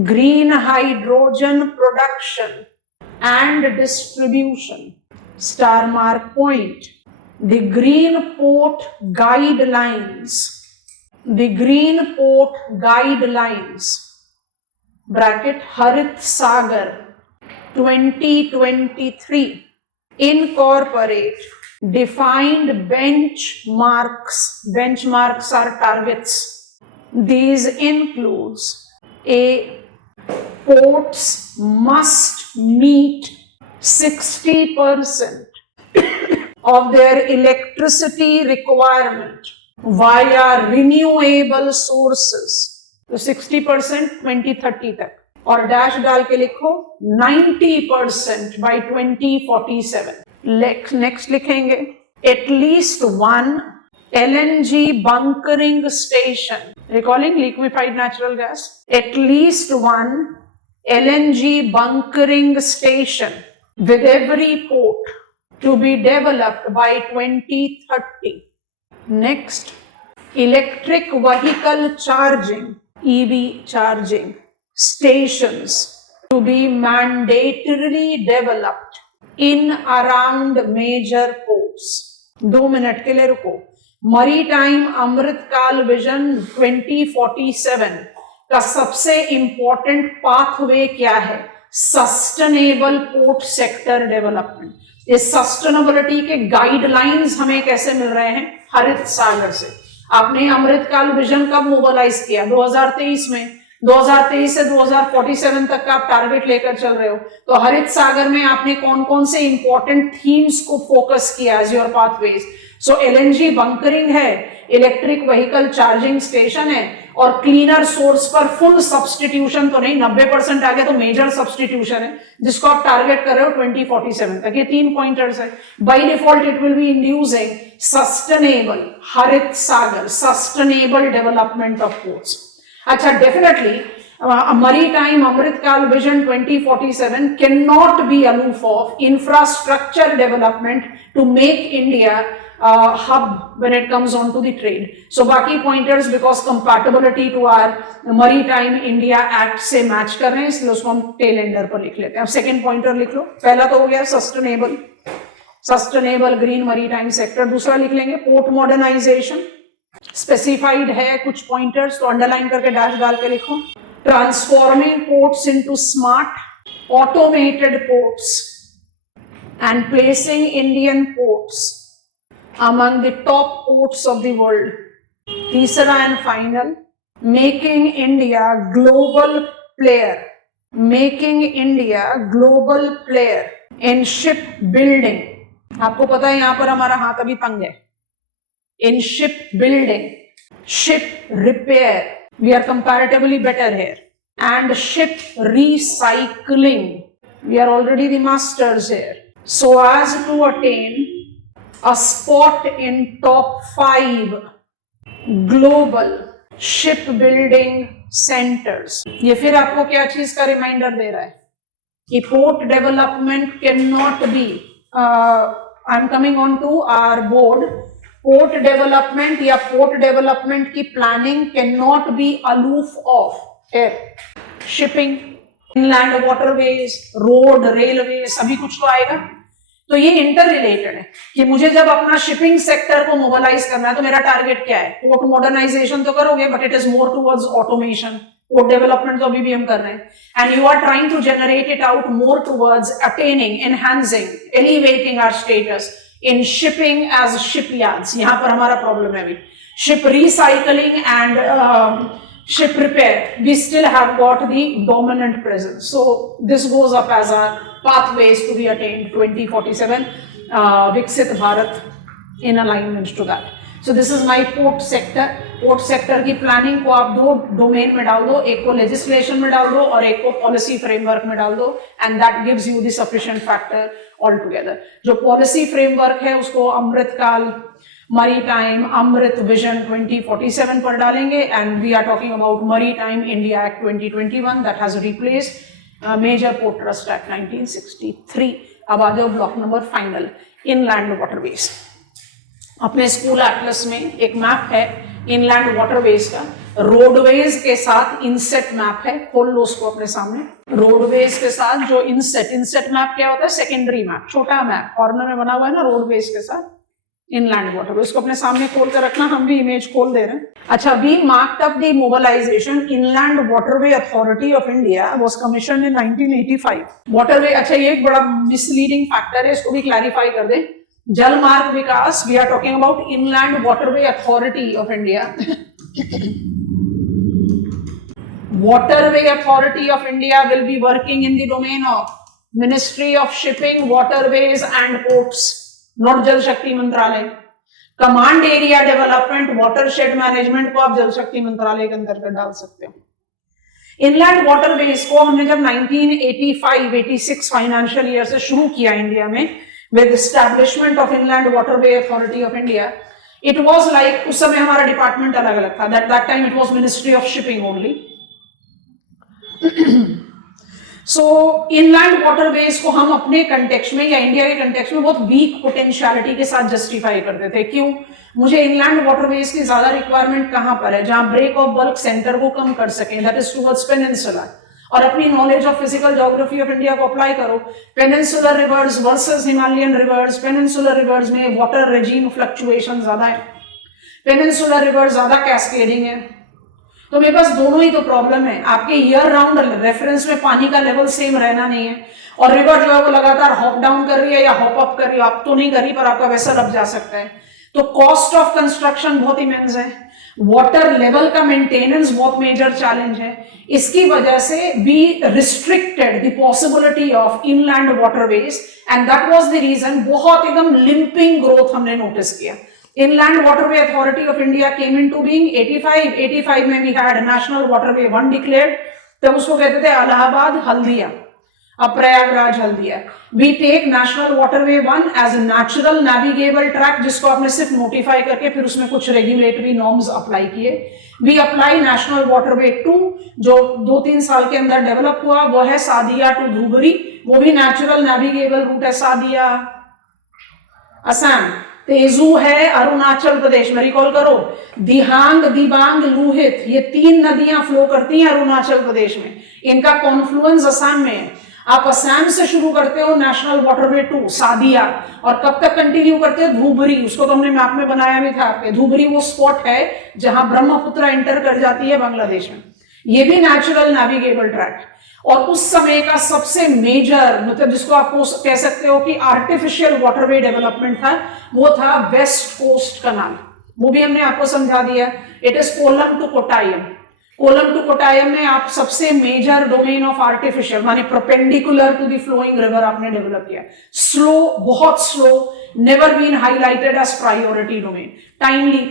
green hydrogen production and distribution. Star mark point. The Green Port Guidelines. The Green Port Guidelines, bracket Harit Sagar 2023, incorporate defined benchmarks. Benchmarks are targets. These includes a ports must meet 60% of their electricity requirement via renewable sources. तो 60% 2030 तक, और dash डाल के लिखो 90% by 2047. Next लिखेंगे at least one LNG bunkering station, recalling liquefied natural gas, at least one LNG bunkering station with every port to be developed by 2030. Next, electric vehicle charging, EV charging stations to be mandatorily developed in around major ports. 2 minute के लिए रुको. Maritime Amritkaal vision 2047 का सबसे important pathway क्या है? Sustainable port sector development. ये sustainability के guidelines हमें कैसे मिल रहे हैं? हरित सागर से. आपने अमृतकाल विजन कब मोबिलाइज किया? 2023 में. 2023 से 2047 तक का आप टारगेट लेकर चल रहे हो. तो हरित सागर में आपने कौन कौन से इंपॉर्टेंट थीम्स को फोकस किया as your pathways? So LNG bunkering है, इलेक्ट्रिक व्हीकल चार्जिंग स्टेशन है, और क्लीनर सोर्स पर फुल सब्सटीट्यूशन तो नहीं, 90% आ गया तो मेजर सब्सटीट्यूशन है, जिसको आप टारगेट कर रहे हो 2047 तक. ये 3 पॉइंटर्स है. By default it will B inducing sustainable हरित सागर, सस्टेनेबल डेवलपमेंट ऑफ पोर्ट्स. अच्छा, definitely maritime Amritkal Vision 2047 cannot be aloof of infrastructure development to make India hub when it comes on to the trade. So बाकी pointers because compatibility to our Maritime India Act से match कर रहे हैं, इसलिए उसको हम tail ender पर लिख लेते हैं. अब second pointer लिख लो. पहला तो हो गया sustainable green maritime sector. दूसरा लिख लेंगे port modernization. स्पेसिफाइड है कुछ पॉइंटर्स, तो अंडरलाइन करके डैश डाल के लिखो. Transforming ports into smart automated ports and placing Indian ports among the top ports of the world. तीसरा and final, making India global player. Making India global player in ship building. आपको पता है यहां पर हमारा हाथ अभी तंग है. In ship building, ship repair, we are comparatively better here, and ship recycling, we are already the masters here, so as to attain a spot in top 5 global shipbuilding centers. ये फिर आपको क्या चीज का रिमाइंडर दे रहा है कि port development can not be, I am coming on to our board. Port development या पोर्ट डेवलपमेंट की planning can not be aloof of shipping, inland waterways, road, railway, सभी कुछ तो आएगा. तो ये इंटर रिलेटेड है कि मुझे जब अपना शिपिंग सेक्टर को मोबिलाइज करना है तो मेरा टारगेट क्या है? पोर्ट मॉडर्नाइजेशन तो करोगे, but it is more towards automation. Port development तो अभी भी हम कर रहे हैं, and you are trying to generate it out more towards attaining, enhancing, elevating our status in shipping as shipyards. यहाँ पर हमारा प्रॉब्लम है अभी. Ship recycling and ship repair, we still have got the dominant presence. So this goes up as our pathways to be attained 2047, Viksit Bharat in alignment to that. So this is my port sector. Port sector की planning को आप 2 domain में डाल दो, एक को legislation में डाल दो और एक को पॉलिसी फ्रेमवर्क में डाल दो, and that gives you the sufficient factor all together. जो पॉलिसी फ्रेमवर्क है उसको अमृतकाल मरीटाइम अमृत विजन 2047 पर डालेंगे, and we are talking about maritime India act 2021 that has replaced major port trust act 1963. अब आ जाओ block number final, inland waterways. अपने school atlas में एक मैप है इनलैंड वाटरवेज का, रोडवेज के साथ इनसेट मैप है, खोल लो उसको अपने सामने। रोडवेज के साथ जो इनसेट मैप क्या होता है? सेकेंडरी मैप, छोटा मैप कॉर्नर में बना हुआ है ना, रोडवेज के साथ इनलैंड वाटरवे, उसको अपने सामने खोल कर रखना, हम भी इमेज खोल दे रहे हैं। अच्छा, we marked up the mobilisation inland waterway authority of India was commissioned in 1985। Waterway, अच्छा ये एक बड़ा मिसलीडिंग फैक्टर है, इसको भी क्लैरिफाई कर दे। Jal Marg Vikas, we are talking about inland waterway authority of India. Waterway Authority of India will be working in the domain of Ministry of Shipping, Waterways and Ports, not Jal Shakti मंत्रालय। Command area development, watershed management को आप जल शक्ति मंत्रालय के अंतर्गत डाल सकते हो। इनलैंड वाटरवेज को हमने जब 1985-86 फाइनेंशियल ईयर से शुरू किया इंडिया में with establishment of inland waterway authority of India, it was like, उस समय हमारा डिपार्टमेंट अलग अलग था, that time it was ministry of shipping only. So inland waterways को हम अपने कंटेक्स्ट में या इंडिया के कंटेक्स्ट में बहुत वीक पोटेंशियलिटी के साथ जस्टिफाई करते थे। क्यों? मुझे इनलैंड वाटरवेज की ज्यादा रिक्वायरमेंट कहां पर है? जहां ब्रेक ऑफ बल्क सेंटर को कम कर सके, दैट इज टुवर्ड्स पेनिनसुला। और अपनी knowledge of physical geography of India को अप्लाई करो। Peninsular reverse versus Himalayan reverse, peninsular reverse में वाटर रेजिम फ्लक्चुएशन ज्यादा है, पेनिनसुलर रिवर्स ज्यादा कैस्केडिंग है। तो मेरे पास दोनों ही तो प्रॉब्लम है, आपके ईयर राउंड रेफरेंस में पानी का लेवल सेम रहना नहीं है, और रिवर जो है वो लगातार हॉप डाउन कर रही है या हॉप अप कर रही है, आप तो नहीं कर रही पर आपका वैसा लग जा सकता है। तो कॉस्ट ऑफ कंस्ट्रक्शन बहुत इमेंस है, वाटर लेवल का मेंटेनेंस बहुत मेजर चैलेंज है। इसकी वजह से we restricted the possibility of inland waterways and that was the reason. बहुत एकदम लिंपिंग ग्रोथ हमने नोटिस किया। Inland Waterway Authority of India came into being 85 में we had National Waterway 1 declared, तब उसको कहते थे इलाहाबाद हल्दिया, अब Prayagraj Haldia. We take National Waterway 1 as a natural navigable track, जिसको आपने सिर्फ नोटिफाई करके फिर उसमें कुछ रेगुलेटरी नॉर्म्स अप्लाई किए। We apply National Waterway 2, जो 2-3 साल के अंदर डेवलप हुआ, वो है सादिया टू धुबरी, वो भी नेचुरल नेविगेबल रूट है। सादिया असम, तेजू है अरुणाचल प्रदेश में, रिकॉल करो, दिहांग, दिबांग, लूहित, ये 3 नदियां फ्लो करती हैं अरुणाचल प्रदेश में, इनका कॉन्फ्लुएंस असम में है। आप असम से शुरू करते हो नेशनल वाटरवे 2 सादिया, और कब तक कंटिन्यू करते हो? धुबरी, उसको तो हमने मैप में बनाया भी था आपके। धुबरी वो स्पॉट है जहां ब्रह्मपुत्र एंटर कर जाती है बांग्लादेश में, ये भी नेचुरल नेविगेबल ट्रैक। और उस समय का सबसे मेजर, मतलब जिसको आप कह सकते हो कि आर्टिफिशियल वाटरवे डेवलपमेंट था, वो था वेस्ट कोस्ट कनाल, वो भी हमने आपको समझा दिया। It is Kollam to Kottayam. Kollam to Kottayam में आप सबसे मेजर डोमेन ऑफ आर्टिफिशियल माने perpendicular to the flowing river आपने डेवलप किया। स्लो, बहुत slow, never been highlighted as priority domain. Timely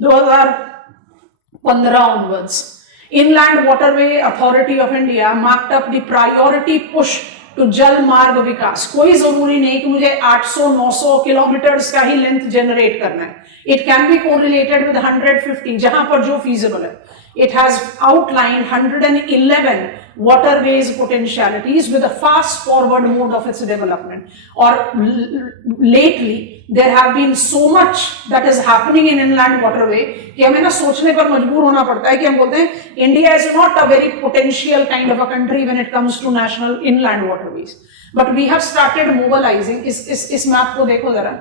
2015 onwards Inland Waterway Authority of India marked up the priority push to जल मार्ग विकास। कोई जरूरी नहीं कि मुझे 800-900 किलोमीटर्स का ही लेंथ जनरेट करना है, it can be correlated with 150 जहां पर जो फीजिबल है। It has outlined 111 waterways potentialities with a fast forward mode of its development. Or lately there have been so much that is happening in inland waterway कि हमें ना सोचने पर मजबूर होना पड़ता है कि हम बोलते हैं India is not a very potential kind of a country when it comes to national inland waterways. But we have started mobilizing. इस मैप को देखो जरा,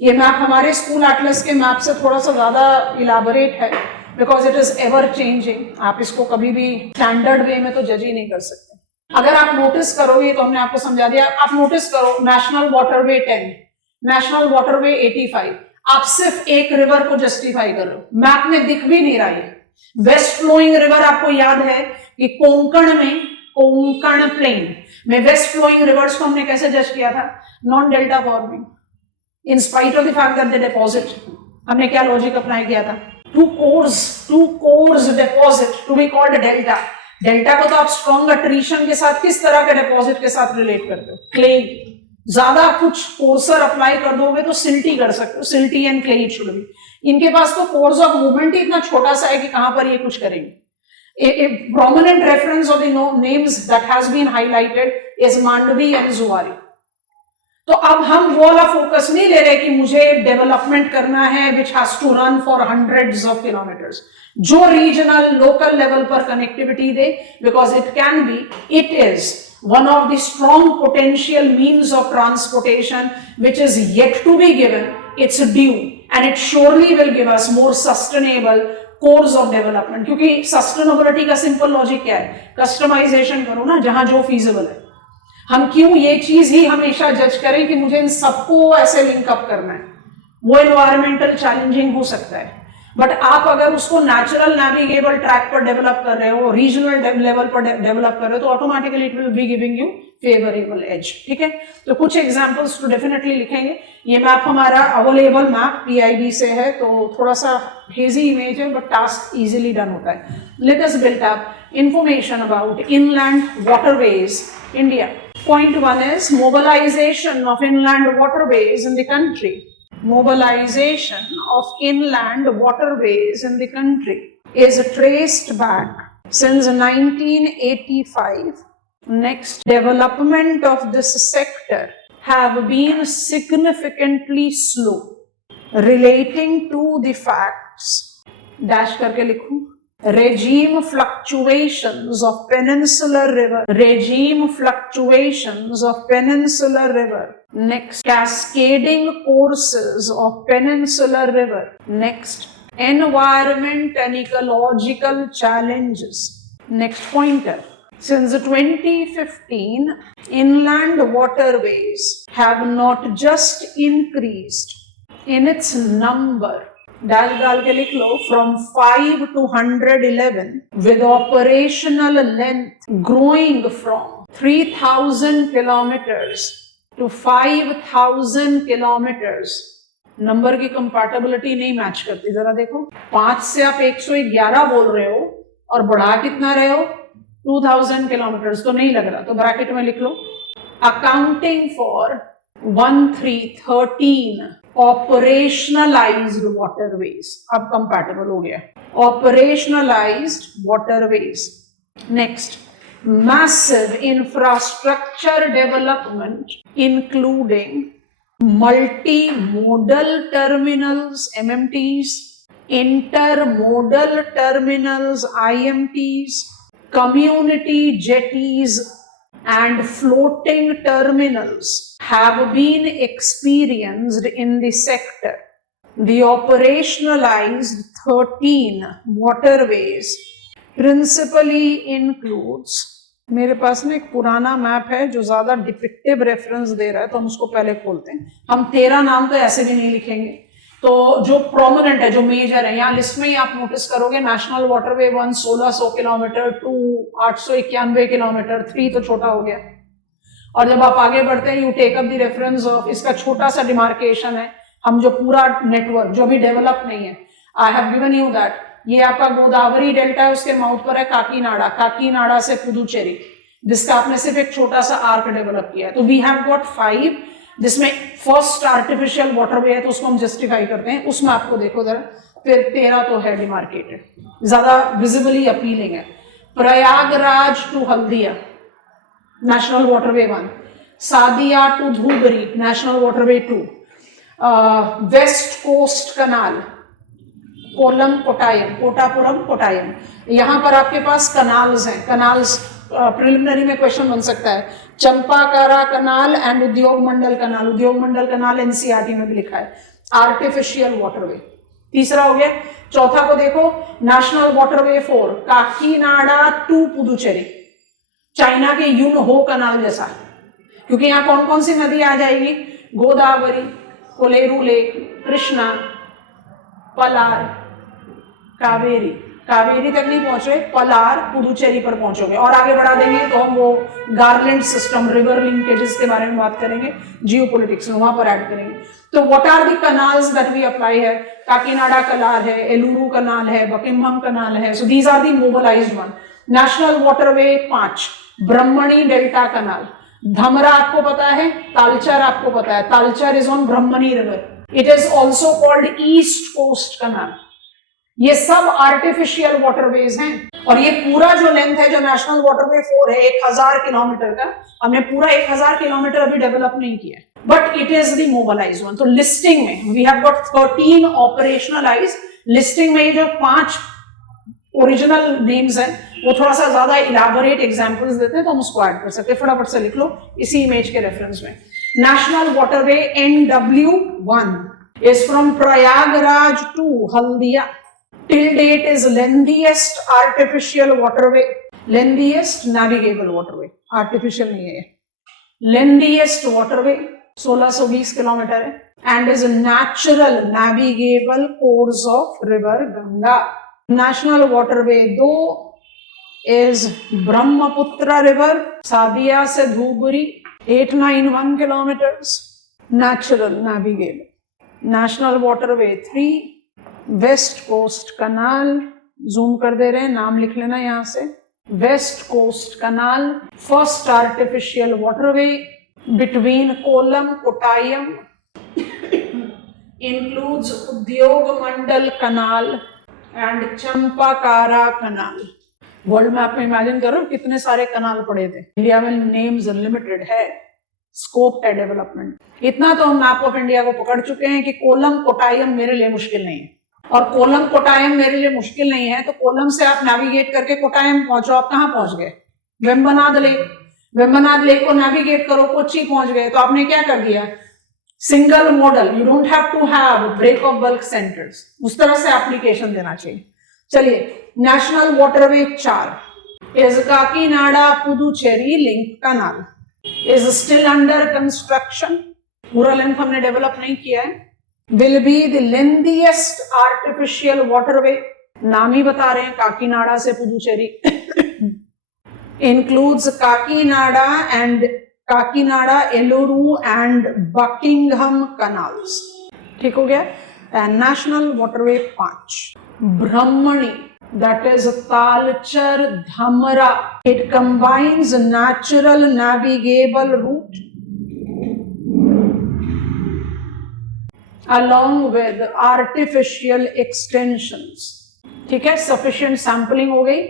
ये मैप हमारे स्कूल एटलस के मैप से थोड़ा सा ज्यादा इलाबोरेट है because it is ever changing. आप इसको कभी भी स्टैंडर्ड वे में तो जज ही नहीं कर सकते। अगर आप नोटिस करोगे तो हमने आपको समझा दिया, आप नोटिस करो नेशनल वाटरवे 10, नेशनल वाटरवे 85, आप सिर्फ एक रिवर को जस्टिफाई कर रहे हो, मैप में दिख भी नहीं रहा है। वेस्ट फ्लोइंग रिवर आपको याद है कि कोंकण में, कोंकण प्लेन में वेस्ट फ्लोइंग रिवर्स को हमने कैसे जज किया था? Non delta forming, in spite of the fact that they deposit. हमने क्या लॉजिक अप्लाई किया था? Too coarse deposit to be called delta. Delta को तो आप स्ट्रॉन्ग अट्रीशन के साथ किस तरह के डिपॉजिट के साथ रिलेट करते हो? क्ले। ज्यादा कुछ कोर्सर अप्लाई कर दोगे तो सिल्टी कर सकते हो, silty and clay it should B. इनके पास तो कोर्स ऑफ मूवमेंट ही इतना छोटा सा है कि कहां पर ये कुछ करेंगे। A prominent reference of the names that has been highlighted is Mandvi and Zuari. तो अब हम वो वाला फोकस नहीं ले रहे कि मुझे डेवलपमेंट करना है which has to run for hundreds of kilometres. जो रीजनल लोकल लेवल पर कनेक्टिविटी दे, because it can be, it is one of the strong potential means of transportation which is yet to be given. It's due and it surely will give us more sustainable course of development. क्योंकि sustainability का simple logic क्या है? Customization करो ना जहां जो feasible है। हम क्यों ये चीज ही हमेशा जज करें कि मुझे इन सबको ऐसे लिंक अप करना है? वो एनवायरमेंटल चैलेंजिंग हो सकता है, बट आप अगर उसको नेचुरल नेविगेबल ट्रैक पर डेवलप कर रहे हो, रीजनल लेवल पर डेवलप कर रहे हो, तो automatically it will be giving you favourable edge. ठीक है, तो कुछ एग्जांपल्स तो डेफिनेटली लिखेंगे। ये मैप हमारा अवेलेबल मैप PIB से है, तो थोड़ा सा हेजी इमेज है बट टास्क इजीली डन होता है। Let us build up information about inland waterways India. Point 1 is mobilization of inland waterways in the country. Mobilization of inland waterways in the country is traced back since 1985. Next, development of this sector have been significantly slow, relating to the facts. Dash करके लिखूं। Regime fluctuations of peninsular river. Regime fluctuations of peninsular river. Next, cascading courses of peninsular river. Next, environment and ecological challenges. Next pointer. Since 2015, inland waterways have not just increased in its number, dash डाल के लिख लो, from 5 to 111, with operational length growing from 3,000 kilometers to 5,000 kilometers. Number की compatibility नहीं match करती। जरा देखो, 5 से आप 111 बोल रहे हो और बढ़ा कितना रहे हो 2000 किलोमीटर्स, तो नहीं लग रहा, तो ब्रैकेट में लिख लो अकाउंटिंग फॉर 1313 ऑपरेशनलाइज्ड वाटरवेज। अब कंपैटिबल हो गया, operationalised waterways. Next, massive infrastructure development including multimodal terminals MMTs, intermodal terminals IMTs, community jetties and floating terminals have been experienced in the sector. The operationalized 13 waterways principally includes, मेरे पास में एक पुराना map है जो ज्यादा depictive reference दे रहा है, तो हम उसको पहले खोलते हैं। हम 13 नाम तो ऐसे भी नहीं लिखेंगे, तो जो प्रोमिनेंट है, जो मेजर है, यहाँ लिस्ट में ही आप नोटिस करोगे, नेशनल वाटरवे 1 1600 किलोमीटर, 2 891 किलोमीटर, 3 तो छोटा हो गया। और जब आप आगे बढ़ते हैं, you take up the reference of, इसका छोटा सा डिमार्केशन है, हम जो पूरा नेटवर्क जो भी डेवलप नहीं है, I have given you that, ये आपका गोदावरी डेल्टा है, उसके माउथ पर है काकीनाडा, काकीनाडा से पुदुचेरी, जिसका आपने सिर्फ एक छोटा सा आर्क डेवलप किया है। तो वी हैव गॉट 5, जिसमें फर्स्ट आर्टिफिशियल वाटरवे है, तो उसको हम जस्टिफाई करते हैं। उस मैप को देखो जरा, फिर 13 तो है डिमार्केटेड, ज्यादा विजिबली अपीलिंग है। Prayagraj to Haldia national waterway 1, Sadiya to Dhubri national waterway 2, west coast canal Kollam Kottayam, Kottapuram Kottayam, यहां पर आपके पास कनाल्स हैं। कनाल्स प्रिलिमिनरी में क्वेश्चन बन सकता है, चंपाकारा कनाल एंड उद्योग मंडल कनाल। उद्योग मंडल कनाल NCERT में भी लिखा है, आर्टिफिशियल वाटरवे। तीसरा हो गया। चौथा को देखो, national waterway 4 Kakinada to Puducherry, China के यूनहो कनाल जैसा, क्योंकि यहाँ कौन कौन सी नदी आ जाएगी, गोदावरी, कोलेरू लेक, कृष्णा, पलार, कावेरी। कावेरी तक नहीं पहुंचे, पलार पुदुचेरी पर पहुंचोगे, और आगे बढ़ा देंगे तो हम वो गार्लैंड सिस्टम, रिवर लिंकेजेस के बारे में बात करेंगे, जियोपॉलिटिक्स में, वहां पर ऐड करेंगे। तो what are the canals that we apply है, काकीनाडा कनाल है, एलुरु कनाल है, बकिमहम कनाल है, so these are the mobilised one. National waterway 5 Brahmani delta canal, Dhamra आपको पता है, तालचर आपको पता है, Talcher is on Brahmani river, it is also called east coast canal. ये सब आर्टिफिशियल वाटरवेज हैं, और ये पूरा जो लेंथ है जो नेशनल वाटरवे 4 है 1000 किलोमीटर का, हमने पूरा 1000 किलोमीटर अभी डेवलप नहीं किया। but it is the mobilized one. तो listing में we have got 13 operationalized. listing में जो 5 ओरिजिनल नेम्स हैं वो थोड़ा सा ज्यादा इलाबोरेट एग्जांपल्स देते हैं, तो हम उसको ऐड कर सकते हैं. फटाफट से लिख लो इसी इमेज के रेफरेंस में. National waterway NW1 is from Prayagraj to Haldia. Till date is lengthiest artificial waterway. Lengthiest navigable waterway. Artificial नहीं है. Lengthiest waterway 1620 किलोमीटर है. And is a natural navigable course of river Ganga. National waterway 2 is Brahmaputra river, Sadia se Dhuburi, 891 kilometers. Natural navigable. National waterway 3, West Coast Canal. Zoom कर दे रहे हैं, नाम लिख लेना यहाँ से. West Coast Canal, first artificial waterway between Kollam, Kottayam, includes Udyog Mandal Canal and Champakara Canal. World map में imagine करो कितने सारे कनाल पड़े थे. इंडिया में नेम्स लिमिटेड है, स्कोप है डेवलपमेंट. इतना तो हम मैप ऑफ इंडिया को पकड़ चुके हैं कि कोलम कोटायम मेरे लिए मुश्किल नहीं है. और कोलम कोटायम मेरे लिए मुश्किल नहीं है तो कोलम से आप नेविगेट करके कोटायम पहुंचो. आप कहाँ पहुंच गए? वेम्बनाड लेक. वेम्बनाड लेक को नेविगेट करो, कोच्चि पहुंच गए. तो आपने क्या कर दिया? Single model. You don't have to have break of bulk centres. उस तरह से एप्लीकेशन देना चाहिए. चलिए, national waterway 4 is Kakinada Puducherry link canal. Is still under construction. पूरा लेंथ हमने डेवलप नहीं किया है. Will be the lengthiest artificial waterway. नाम ही बता रहे हैं, काकीनाडा से Puducherry. Includes Kakinada and Kakinada, Eluru and Buckingham canals. ठीक हो गया. And national waterway 5 Brahmani, that is Talchar Dhamra. It combines natural navigable route along with artificial extensions. ठीक है, sufficient sampling हो गई.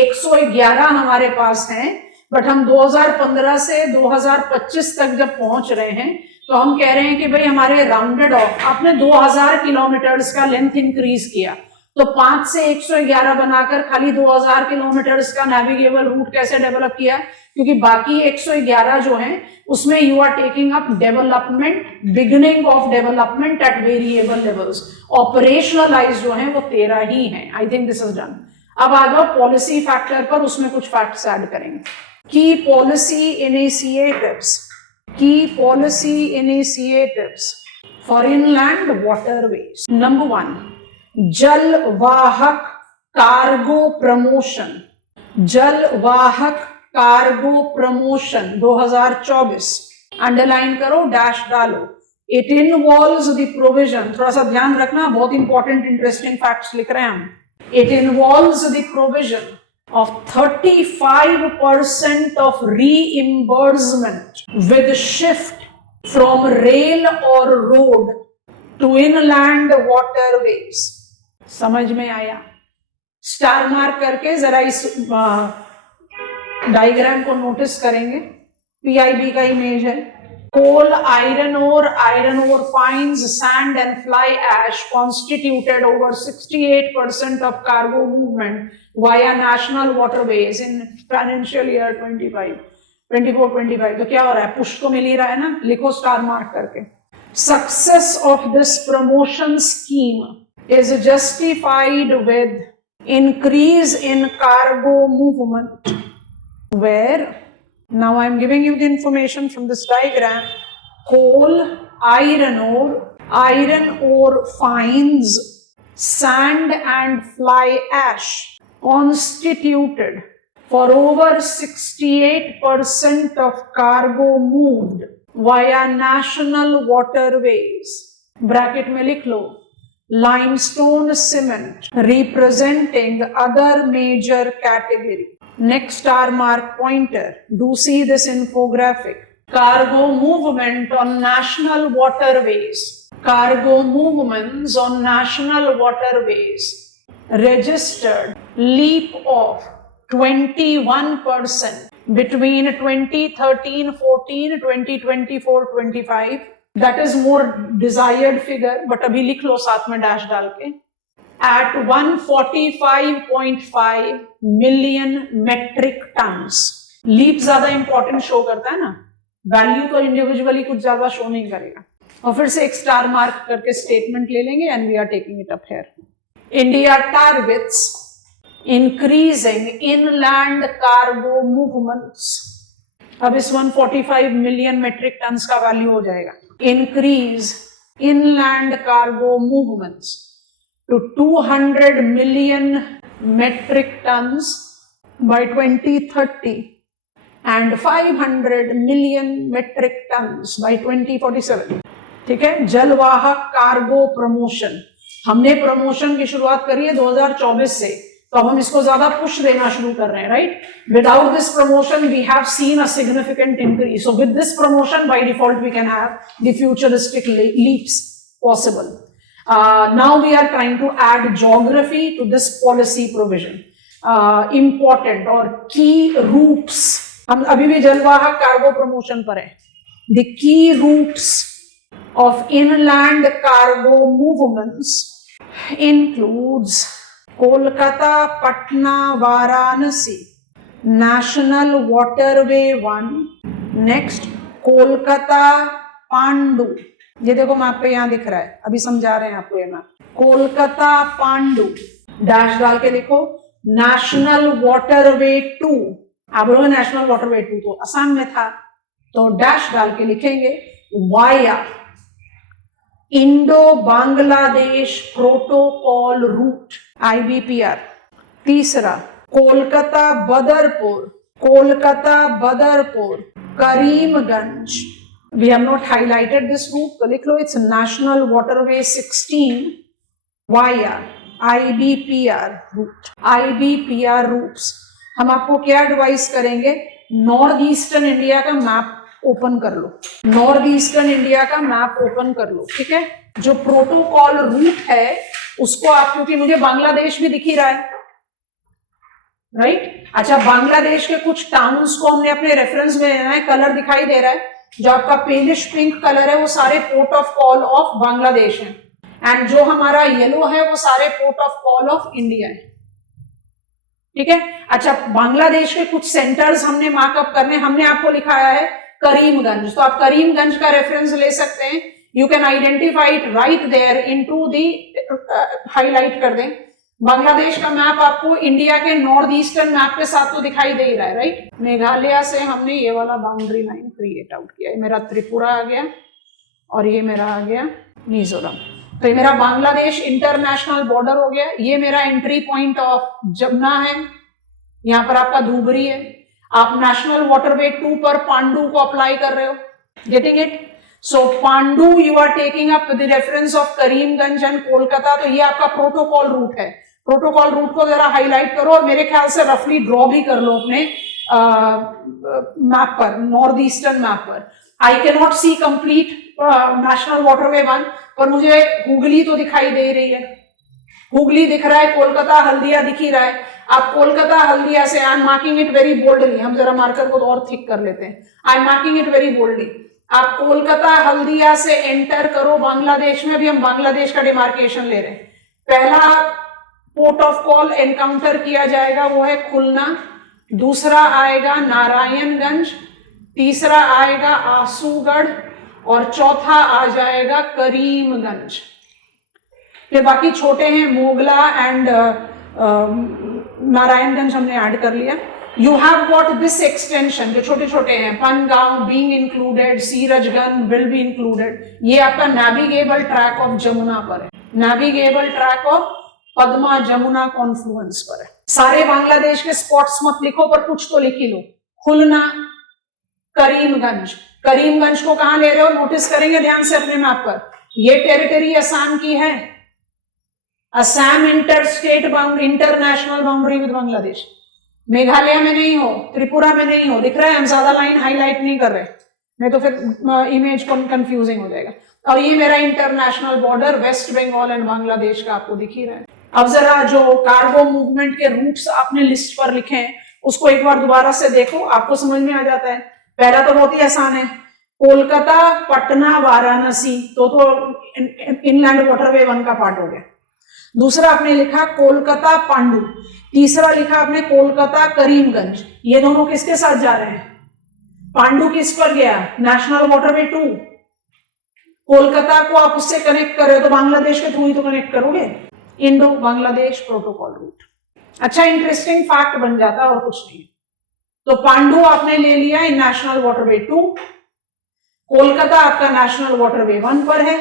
111 हमारे पास हैं, बट हम 2015 से 2025 तक जब पहुंच रहे हैं तो हम कह रहे हैं कि भाई हमारे राउंडेड ऑफ आपने 2000 किलोमीटर्स का लेंथ इंक्रीज किया, तो 5 से 111 बनाकर खाली 2000 किलोमीटर्स का नेविगेबल रूट कैसे डेवलप किया? क्योंकि बाकी 111 जो हैं उसमें you are taking up development, beginning of development at variable levels. Operationalise जो हैं वो 13 ही हैं. I think this is done. अब आ जाओ पॉलिसी फैक्टर पर, उसमें कुछ फैक्ट्स ऐड करेंगे. Key policy initiatives. Key policy initiatives for inland waterways. Number 1, Jalvahak cargo promotion. Jalvahak cargo promotion 2024. Underline करो, डैश डालो. It involves the provision. थोड़ा सा ध्यान रखना, बहुत इंपॉर्टेंट इंटरेस्टिंग फैक्ट्स लिख रहे हैं हम. It involves the provision of 35% of reimbursement with shift from rail or road to inland waterways. समझ में आया? स्टार मार्क करके जरा इस डायग्राम को नोटिस करेंगे. पीआईबी का इमेज है. कोल, iron ore fines, sand and fly ash constituted over 68% of cargo movement via national waterways in financial year 24-25. तो क्या हो रहा है? पुश तो मिल ही रहा है ना. लिखो स्टार मार्क करके. Success of this promotion scheme is justified with increase in cargo movement, where now I am giving you the information from this diagram. Coal, iron ore fines, sand and fly ash constituted for over 68% of cargo moved via national waterways. Bracket में लिख लो. Limestone cement representing other major category. Next star mark pointer. Do see this infographic. Cargo movement on national waterways. Cargo movements on national waterways registered leap of 21% between 2013-14, 2024-25. That is more desired figure, but अभी लिख लो साथ में dash डाल के. At 145.5 million metric tons. Leap ज्यादा important show करता है ना, वैल्यू तो इंडिविजुअली कुछ ज्यादा शो नहीं करेगा. और फिर से एक स्टार मार्क करके स्टेटमेंट ले लेंगे and we are taking it up here. India targets increasing inland cargo movements. अब इस 145 मिलियन मेट्रिक टन्स का वैल्यू हो जाएगा. Increase inland cargo movements to 200 million metric tons by 2030 and 500 million metric tons by 2047. ठीक है. जलवाहक cargo promotion, हमने promotion की शुरुआत करी है 2024 से, तो हम इसको ज्यादा पुश देना शुरू कर रहे हैं, right. Without this promotion we have seen a significant increase. So with this promotion by default we can have the futuristic leaps possible. Now we are trying to add geography to this policy provision. Important और key roots, हम अभी भी जलवाहक cargo promotion पर है. The key routes of inland cargo movements includes Kolkata, Patna, Varanasi, national waterway 1, next Kolkata, Pandu. ये देखो map पे यहां दिख रहा है, अभी समझा रहे हैं आपको ये मैप. कोलकाता, पांडु, डैश डाल के लिखो. नेशनल वाटरवे 2, आप बोलोगे नेशनल वाटरवे 2 तो असम में था, तो डैश डाल के लिखेंगे. Via Indo Bangladesh protocol route, IBPR. तीसरा Kolkata Badarpur, Kolkata Badarpur Karimganj. We have not highlighted this route, तो लिख लो it's national waterway 16 via IBPR route. IBPR routes. हम आपको क्या एडवाइस करेंगे, नॉर्थ ईस्टर्न इंडिया का मैप ओपन कर लो. नॉर्थ ईस्टर्न इंडिया का मैप ओपन कर लो, ठीक है. जो प्रोटोकॉल रूट है उसको आप, क्योंकि मुझे बांग्लादेश भी दिख ही रहा है, राइट. अच्छा, बांग्लादेश के कुछ टाउन्स को हमने अपने रेफरेंस में लेना है. कलर दिखाई दे रहा है, जो आपका पेलिश पिंक कलर है वो सारे port of call of Bangladesh है, एंड जो हमारा येलो है वो सारे port of call of India है, ठीक है. अच्छा, बांग्लादेश के कुछ सेंटर्स हमने मार्कअप करने, हमने आपको लिखाया है करीमगंज, तो आप करीमगंज का रेफरेंस ले सकते हैं. You can identify it right there into the, highlight कर दें. बांग्लादेश का मैप आपको इंडिया के नॉर्थ ईस्टर्न मैप के साथ तो दिखाई दे ही रहा है, राइट. मेघालय से हमने ये वाला बाउंड्री लाइन क्रिएट आउट किया. मेरा त्रिपुरा आ गया और ये मेरा आ गया मिजोरम. तो ये मेरा बांग्लादेश इंटरनेशनल बॉर्डर हो गया. ये मेरा एंट्री पॉइंट ऑफ जमुना है, यहां पर आपका धुबरी है. आप नेशनल वाटरवे 2 पर पांडु को अप्लाई कर रहे हो, getting it. So Pandu you are taking up the reference of Karimganj and Kolkata. तो ये आपका प्रोटोकॉल रूट है. प्रोटोकॉल रूट को जरा हाईलाइट करो और मेरे ख्याल से रफली ड्रॉ भी कर लो अपने मैप पर, नॉर्थ ईस्टर्न मैप पर. I can not see complete national waterway 1, पर मुझे हुगली तो दिखाई दे रही है. हुगली दिख रहा है, कोलकाता हल्दिया दिख ही रहा है. आप कोलकाता हल्दिया से, I am marking it very boldly, हम जरा मार्कर को और थिक कर लेते हैं. I am marking it very boldly. आप कोलकाता हल्दिया से एंटर करो बांग्लादेश में. भी हम बांग्लादेश का डिमार्केशन ले रहे हैं. पहला पोर्ट ऑफ कॉल एनकाउंटर किया जाएगा वो है खुलना. दूसरा आएगा नारायणगंज, तीसरा आएगा आसूगढ़ और चौथा आ जाएगा करीमगंज. फिर बाकी छोटे हैं मोगला एंड नारायणगंज हमने ऐड कर लिया. You have got this extension, जो छोटे छोटे हैं, Pangaon being included, Sirajganj will be included. ये आपका नेविगेबल ट्रैक ऑफ जमुना पर है, navigable track of Padma Jamuna confluence पर है. सारे बांग्लादेश के स्पॉट्स मत लिखो, पर कुछ तो लिख ही लो. खुलना, करीमगंज. करीमगंज को कहां ले रहे हो, नोटिस करेंगे ध्यान से अपने मैप पर. ये टेरिटरी असम की है. Assam interstate boundary, international boundary with Bangladesh. Meghalaya में नहीं हो, त्रिपुरा में नहीं हो, दिख रहा है. हम ज्यादा लाइन हाईलाइट नहीं कर रहे, नहीं तो फिर इमेज कंफ्यूजिंग हो जाएगा. और ये मेरा international border West Bengal and Bangladesh का आपको दिख ही रहा है. अब जरा जो कार्गो मूवमेंट के रूट्स आपने लिस्ट पर लिखे हैं उसको एक बार दोबारा से देखो, आपको समझ में आ जाता है। पहला तो बहुत ही आसान है, कोलकाता पटना वाराणसी, तो इनलैंड वाटरवे 1 का पार्ट हो गया। दूसरा आपने लिखा कोलकाता पांडु, तीसरा लिखा आपने कोलकाता करीमगंज, ये दोनों किसके साथ जा रहे हैं? पांडु किस पर गया? National waterway 2। कोलकाता को आप उससे कनेक्ट कर रहे हो तो बांग्लादेश के थ्रू ही तो कनेक्ट करोगे, इंडो बांग्लादेश प्रोटोकॉल रूट। अच्छा, इंटरेस्टिंग फैक्ट बन जाता और कुछ नहीं। तो पांडु आपने ले लिया इन नेशनल वाटरवे 2, कोलकाता आपका नेशनल वाटरवे 1 पर है,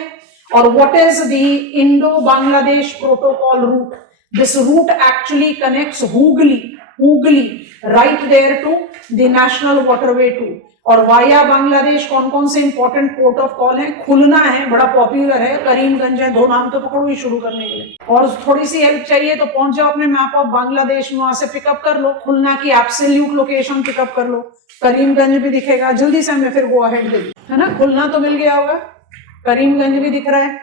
और what is the Indo Bangladesh protocol route? This route actually connects Hooghly right there to the national waterway 2। और वाया बांग्लादेश कौन कौन से इंपॉर्टेंट पोर्ट ऑफ कॉल है? खुलना है, बड़ा पॉपुलर है, करीमगंज है, 2 नाम तो पकड़ो ही शुरू करने के लिए। और थोड़ी सी हेल्प चाहिए तो पहुंच जाओ अपने मैप ऑफ बांग्लादेश में, वहां से पिकअप कर लो, खुलना की एब्सोल्यूट लोकेशन पिकअप कर लो, करीमगंज भी दिखेगा। जल्दी से हमें फिर गो अहेड दे, है ना। खुलना तो मिल गया होगा, करीमगंज भी दिख रहा है,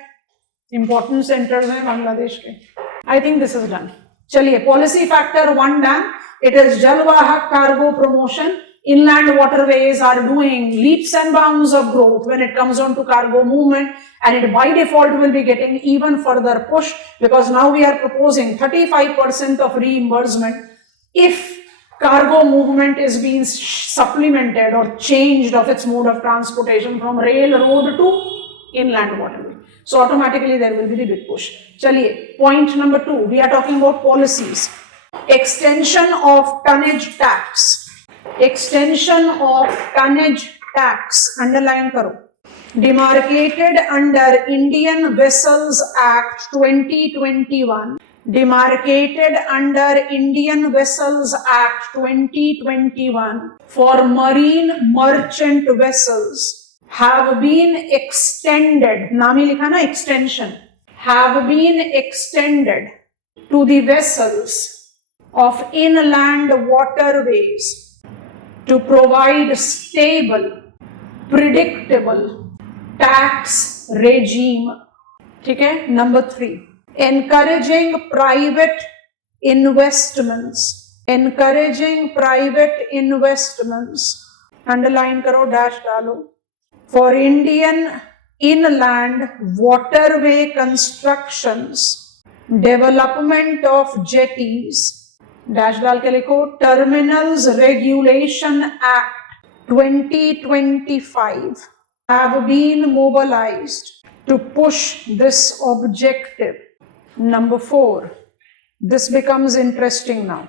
इंपॉर्टेंट सेंटर्स हैं बांग्लादेश के। I think this is done. चलिए, policy factor 1 done. It is Jalvahak cargo promotion. Inland waterways are doing leaps and bounds of growth when it comes on to cargo movement, and it by default will be getting even further push, because now we are proposing 35% of reimbursement if cargo movement is being supplemented or changed of its mode of transportation from rail, road to inland waterway. So automatically there will be the big push. Chaliye, point number 2, we are talking about policies. Extension of tonnage tax. Extension of tonnage tax, underline karo. Demarcated under Indian Vessels Act 2021. Demarcated under Indian Vessels Act 2021 for marine merchant vessels have been extended. नाम ही लिखा ना, extension. Have been extended to the vessels of inland waterways to provide stable, predictable tax regime. ठीक है। Number 3, encouraging private investments. Encouraging private investments. Underline करो, dash डालो. For Indian inland waterway constructions, development of jetties, dash डाल के लिखो, terminals regulation act 2025 have been mobilized to push this objective. Number 4, this becomes interesting now.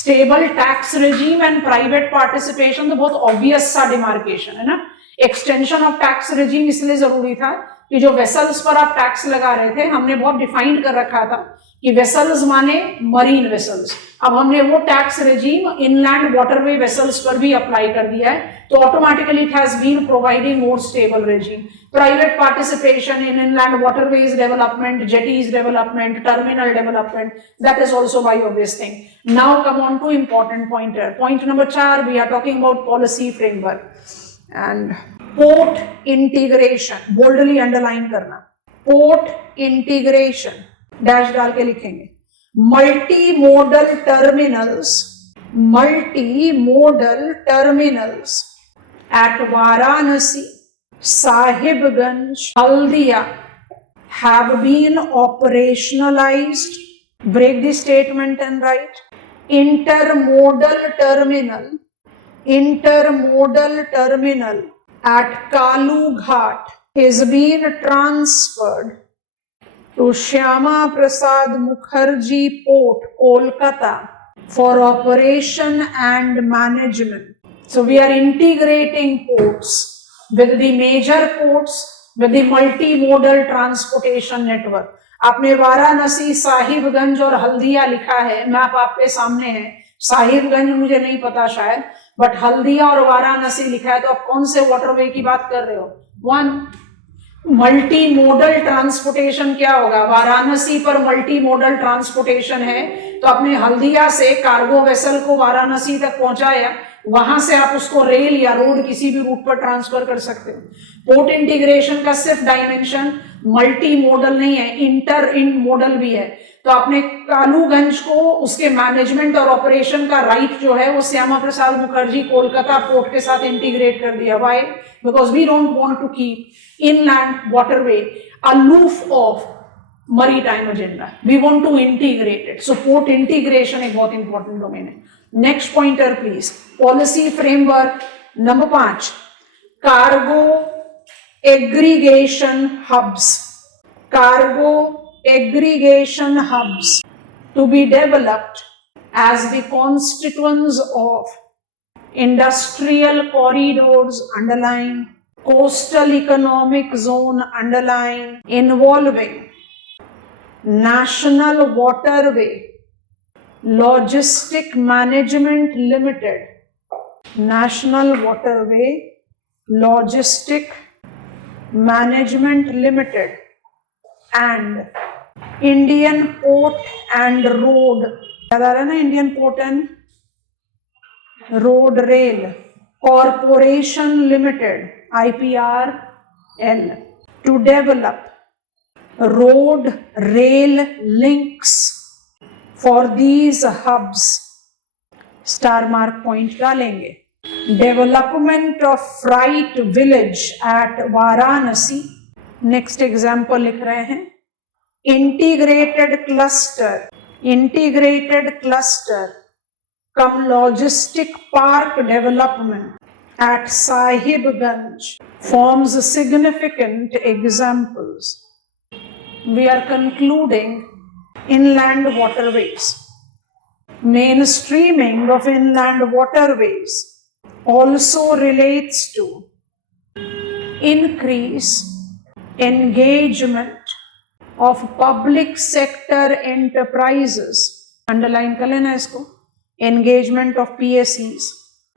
Stable tax regime and private participation तो बहुत obvious सा demarcation है ना। Extension of tax regime इसलिए जरूरी था कि जो वेसल्स पर आप टैक्स लगा रहे थे, हमने बहुत डिफाइंड कर रखा था कि वेसल्स माने मरीन वेसल्स। अब हमने वो tax regime inland waterway vessels पर भी अप्लाई कर दिया है, तो automatically it has been providing more stable regime. Private participation in inland waterways development, jetties development, terminal development, that is also by obvious thing. Now come on to important pointer. Point number 4, we are talking about policy framework and port integration. Boldly underline करना, port integration, dash डाल के लिखेंगे। Multi modal terminals, multi modal terminals at Varanasi, Sahibganj, Haldia have been operationalized. Break the statement and write. Intermodal terminal at Kalu Ghat is being transferred to Shyama Prasad Mukherjee Port, Kolkata for operation and management. So we are integrating ports with the major ports with the multimodal transportation network. आपने वाराणसी, साहिबगंज और हल्दिया लिखा है, map आपके सामने है। साहिबगंज मुझे नहीं पता शायद, बट हल्दिया और वाराणसी लिखा है, तो आप कौन से वाटरवे की बात कर रहे हो? 1 मल्टी मोडल ट्रांसपोर्टेशन क्या होगा? वाराणसी पर मल्टी मोडल ट्रांसपोर्टेशन है, तो आपने हल्दिया से कार्गो वेसल को वाराणसी तक पहुंचाया, वहां से आप उसको रेल या रोड किसी भी रूट पर ट्रांसफर कर सकते हो। पोर्ट इंटीग्रेशन का सिर्फ डायमेंशन मल्टी मोडल नहीं है, इंटर इन मोडल भी है। तो आपने कालूगंज को उसके मैनेजमेंट और ऑपरेशन का राइट जो है वो श्यामा प्रसाद मुखर्जी कोलकाता पोर्ट के साथ इंटीग्रेट कर दिया. Why? Because we don't want to keep inland waterway aloof of maritime agenda. We want to integrate it. So port integration एक बहुत important domain है. Next pointer please. Policy framework number 5. Cargo aggregation hubs. Cargo aggregation hubs to be developed as the constituents of industrial corridors underlying coastal economic zone underlying involving National Waterway Logistic Management Limited, National Waterway Logistic Management Limited and Indian Port and Road, याद आ रहा है ना, Indian Port and Road Rail Corporation Limited, IPRL, to develop road rail links for these hubs. Star mark point डालेंगे. Development of freight village at Varanasi. Next example लिख रहे हैं. Integrated cluster cum logistic park development at Sahibganj forms significant examples. We are concluding inland waterways. Mainstreaming of inland waterways also relates to increase engagement of public sector enterprises. Underline कर लेना इसको. Engagement of PSEs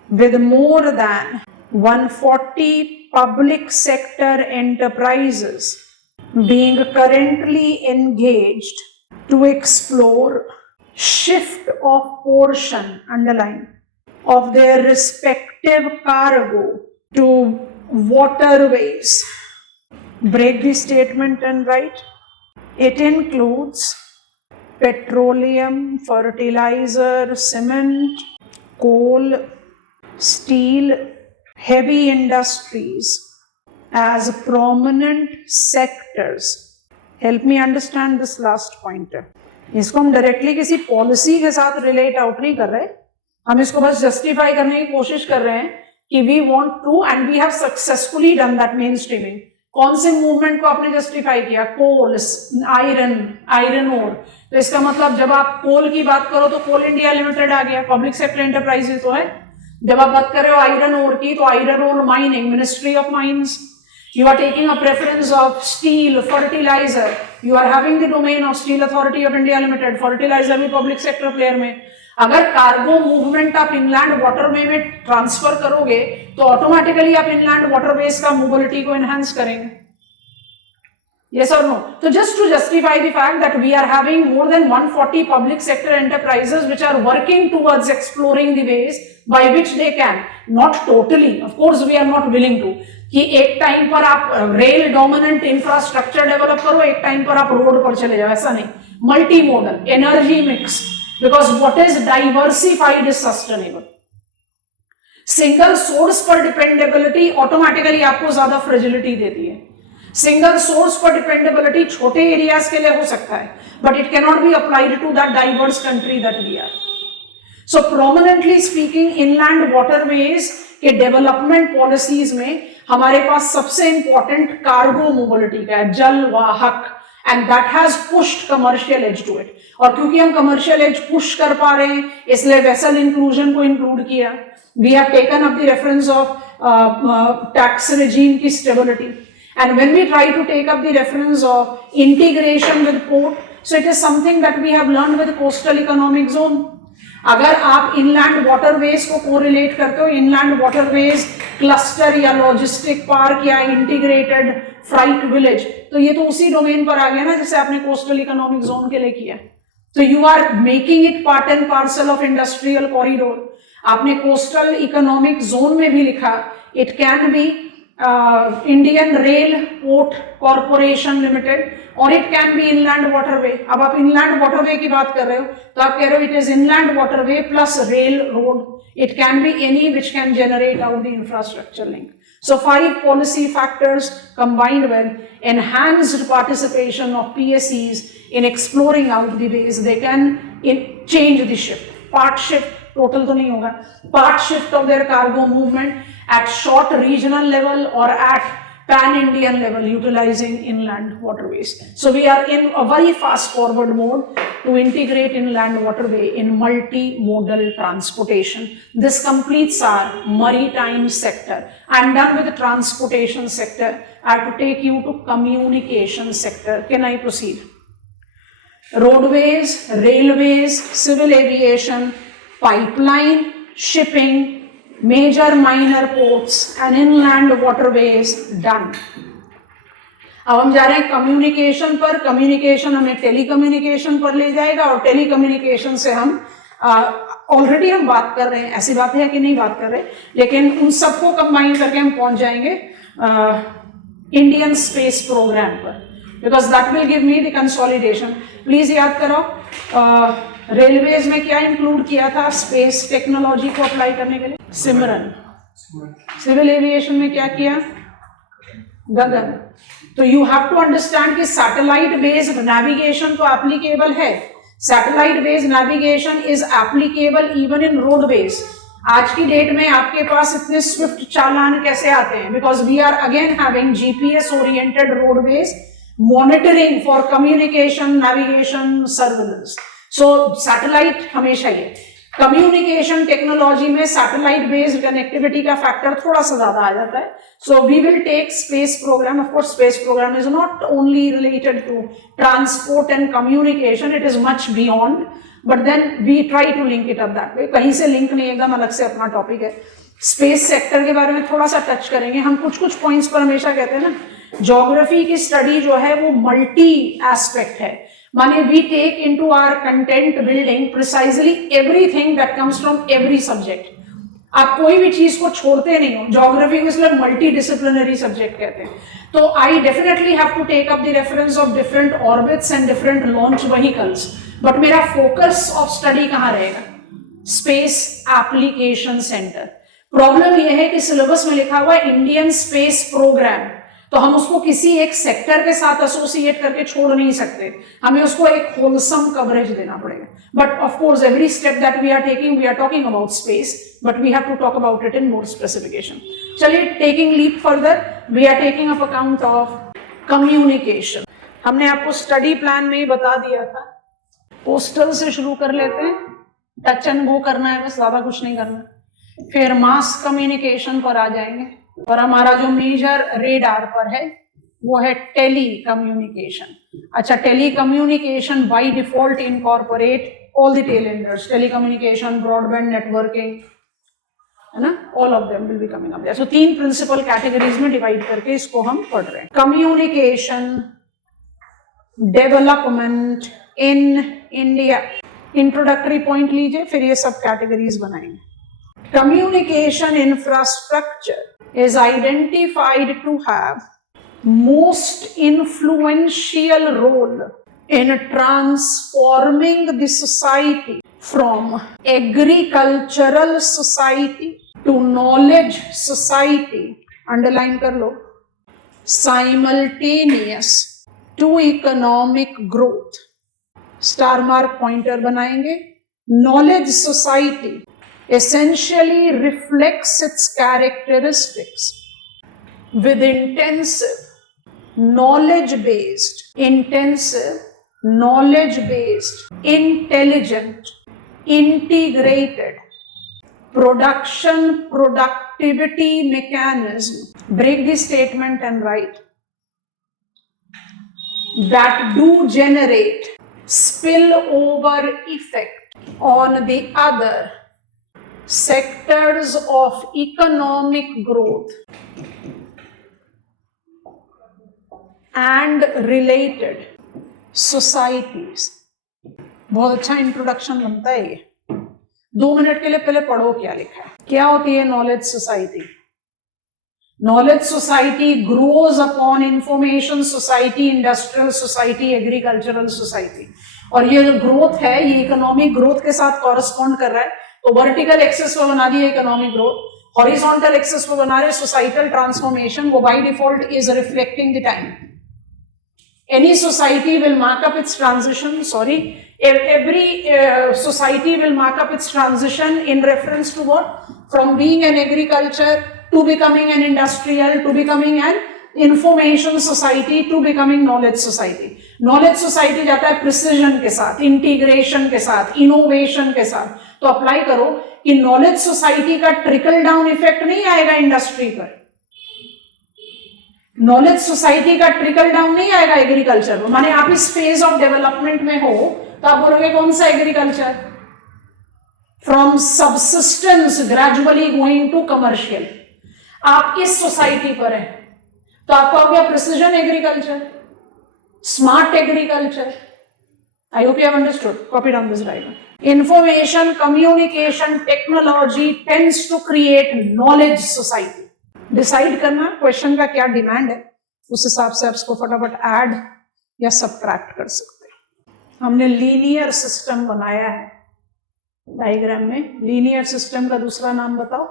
with more than 140 public sector enterprises being currently engaged to explore shift of portion, underline, of their respective cargo to waterways. Break the statement and write. It includes petroleum, fertilizer, cement, coal, steel, heavy industries as prominent sectors. Help me understand this last pointer. इसको हम directly किसी policy के साथ relate out नहीं कर रहे, हम इसको बस जस्टिफाई करने की कोशिश कर रहे हैं कि we want to, and we have successfully done that main streaming. कौन से मूवमेंट को आपने जस्टिफाई किया? Coal, iron ore. तो इसका मतलब जब आप कोल की बात करो तो कोल इंडिया लिमिटेड आ गया, पब्लिक सेक्टर एंटरप्राइजेस तो है. जब आप बात कर रहे हो आयरन ओर की तो iron ore mining, ministry of mines. You are taking a preference of steel, fertilizer. You are having the domain of Steel Authority of India Limited. Fertilizer भी public sector player में. अगर cargo movement आप inland waterway में transfer करोगे तो automatically आप inland waterways का mobility को एनहांस करेंगे. Yes or no? So just to justify the fact that we are having more than 140 public sector enterprises which are working towards exploring the ways by which they can, not totally, of course we are not willing to, कि एक time पर आप rail dominant infrastructure develop करो, एक time पर आप road पर चले जाओ, ऐसा नहीं. Multi modal, energy mix, because what is diversified is sustainable. Single source पर डिपेंडेबिलिटी ऑटोमेटिकली आपको ज्यादा फ्रेजिलिटी देती है. सिंगल सोर्स पर डिपेंडेबिलिटी छोटे एरियाज के लिए हो सकता है, but it can not be applied to that diverse country that we are. So prominently speaking inland waterways के डेवलपमेंट पॉलिसीज में हमारे पास सबसे इंपॉर्टेंट कार्गो मोबिलिटी का है, Jal Vahak, and that has pushed commercial edge to it. और क्योंकि हम commercial as push कर पा रहे हैं इसलिए वेसल इंक्लूजन को इंक्लूड किया. We have taken up the reference of tax regime की stability, and when we try to take up the reference of integration with port, so it is something that we have learned with coastal economic zone. अगर आप inland waterways को correlate करते हो, inland waterways cluster या logistic park या integrated freight village, तो ये तो उसी डोमेन पर आ गया ना जैसे आपने कोस्टल इकोनॉमिक जोन के लिए किया. तो you are making it part and parcel of industrial corridor. आपने कोस्टल इकोनॉमिक जोन में भी लिखा it can be Indian rail port corporation limited, और it can be inland waterway. अब आप इनलैंड वाटरवे की बात कर रहे हो तो आप कह रहे हो it is inland waterway plus rail road, it can be any which can generate out the infrastructure link. So 5 policy factors combined with enhanced participation of PSEs in exploring out the ways they can change the shift, part shift, total तो नहीं होगा, part shift of their cargo movement at short regional level or at pan-Indian level utilizing inland waterways. So we are in a very fast forward mode to integrate inland waterway in multimodal transportation. This completes our maritime sector. I am done with the transportation sector. I have to take you to communication sector. Can I proceed? Roadways, railways, civil aviation, pipeline, shipping, major minor ports and inland waterways done. अब हम जा रहे हैं communication पर. Communication हमें telecommunication पर ले जाएगा और टेलीकम्युनिकेशन से हम ऑलरेडी हम बात कर रहे हैं, ऐसी बात है कि नहीं बात कर रहे, लेकिन उन सबको कंबाइन करके हम पहुंच जाएंगे इंडियन स्पेस प्रोग्राम पर, because that will give me the consolidation. Please याद करो रेलवेज में क्या इंक्लूड किया था स्पेस टेक्नोलॉजी को अप्लाई करने के लिए? सिमरन. सिविल एविएशन में क्या किया? गगन. तो यू हैव टू अंडरस्टैंड कि सैटेलाइट बेस्ड नेविगेशन तो एप्लीकेबल है. Satellite based navigation is applicable even in roadways. आज की डेट में आपके पास इतने स्विफ्ट चालान कैसे आते हैं? Because we are again having GPS oriented roadways monitoring for communication, navigation, surveillance. So satellite हमेशा ही है. कम्युनिकेशन टेक्नोलॉजी में सैटेलाइट बेस्ड कनेक्टिविटी का फैक्टर थोड़ा सा ज्यादा आ जाता है. So we will take space programme. Of course space programme is not only related to transport and communication, it is much beyond, but then we try to link it up that way. कहीं से link नहीं, एकदम अलग से अपना topic है. Space sector के बारे में थोड़ा सा टच करेंगे. हम कुछ पॉइंट्स पर हमेशा कहते हैं ना, ज्योग्राफी की स्टडी जो है वो मल्टी एस्पेक्ट है. माने we take into our content building precisely everything that comes from every subject. आप कोई भी चीज को छोड़ते नहीं हो. ज्योग्राफी को इसलिए मल्टी डिसिप्लिनरी सब्जेक्ट कहते हैं. तो I definitely have to take up the reference of different orbits and different launch vehicles, but मेरा फोकस ऑफ स्टडी कहाँ रहेगा? Space application centre. प्रॉब्लम यह है कि सिलेबस में लिखा हुआ है इंडियन स्पेस प्रोग्राम, तो हम उसको किसी एक सेक्टर के साथ एसोसिएट करके छोड़ नहीं सकते. हमें उसको एक होलसम कवरेज देना पड़ेगा. But of course every step that we are talking about space, but we have to talk about it in more specification. चलिए, taking leap further, we are taking up account of communication. हमने आपको study plan में ही बता दिया था. Postal से शुरू कर लेते हैं, टच एंड गो करना है बस, ज्यादा कुछ नहीं करना. फिर मास कम्युनिकेशन पर आ जाएंगे, और हमारा जो मेजर रेडार पर है वो है टेली कम्युनिकेशन. अच्छा, telecommunication by default incorporate all the tell enders, telecommunication, broadband networking, है ना, all of them will be coming up there. So 3 principal categories में डिवाइड करके इसको हम पढ़ रहे हैं. Communication development in India, introductory point लीजिए, फिर ये सब कैटेगरीज बनाएंगे. Communication infrastructure is identified to have most influential role in transforming the society from agricultural society to knowledge society, underline कर लो, simultaneous to economic growth. Star mark pointer बनाएंगे. knowledge society essentially reflects its characteristics with intensive, knowledge-based, intelligent, integrated productivity mechanism. Break the statement and write. That do generate spillover effect on the other sectors of economic growth and related societies. बहुत अच्छा introduction बनता है ये. 2 minute के लिए पहले पढ़ो क्या लिखा है. क्या होती है knowledge society? Knowledge society grows upon information society, industrial society, agricultural society. और ये जो ग्रोथ है ये इकोनॉमिक ग्रोथ के साथ कॉरेस्पॉन्ड कर रहा है। तो वर्टिकल एक्सेस पर बना दिया इकोनॉमिक ग्रोथ, हॉरिजॉन्टल एक्सेस पर बना रहे सोसाइटल ट्रांसफॉर्मेशन, वो by default is reflecting the time. Any society will mark up its transition, every society will mark up its transition in reference to what? From being an agriculture to becoming an industrial, to becoming an information society, to becoming knowledge society. Knowledge society जाता है precision के साथ, integration के साथ, innovation के साथ। तो apply करो कि knowledge society का trickle down effect नहीं आएगा इंडस्ट्री पर, नॉलेज सोसाइटी का ट्रिकल डाउन नहीं आएगा एग्रीकल्चर में। माने आप इस फेज ऑफ डेवलपमेंट में हो तो आप बोलोगे कौन सा agriculture? From subsistence gradually going to commercial. आप इस सोसाइटी पर हैं तो आपका हो गया precision agriculture, smart agriculture. I hope you have understood. Copy down this diagram. Information communication technology tends to create knowledge society. Decide करना क्वेश्चन का क्या डिमांड है, उस हिसाब से आप इसको फटाफट ऐड या सब्ट्रैक्ट कर सकते हैं। हमने लीनियर सिस्टम बनाया है डायग्राम में। लीनियर सिस्टम का दूसरा नाम बताओ?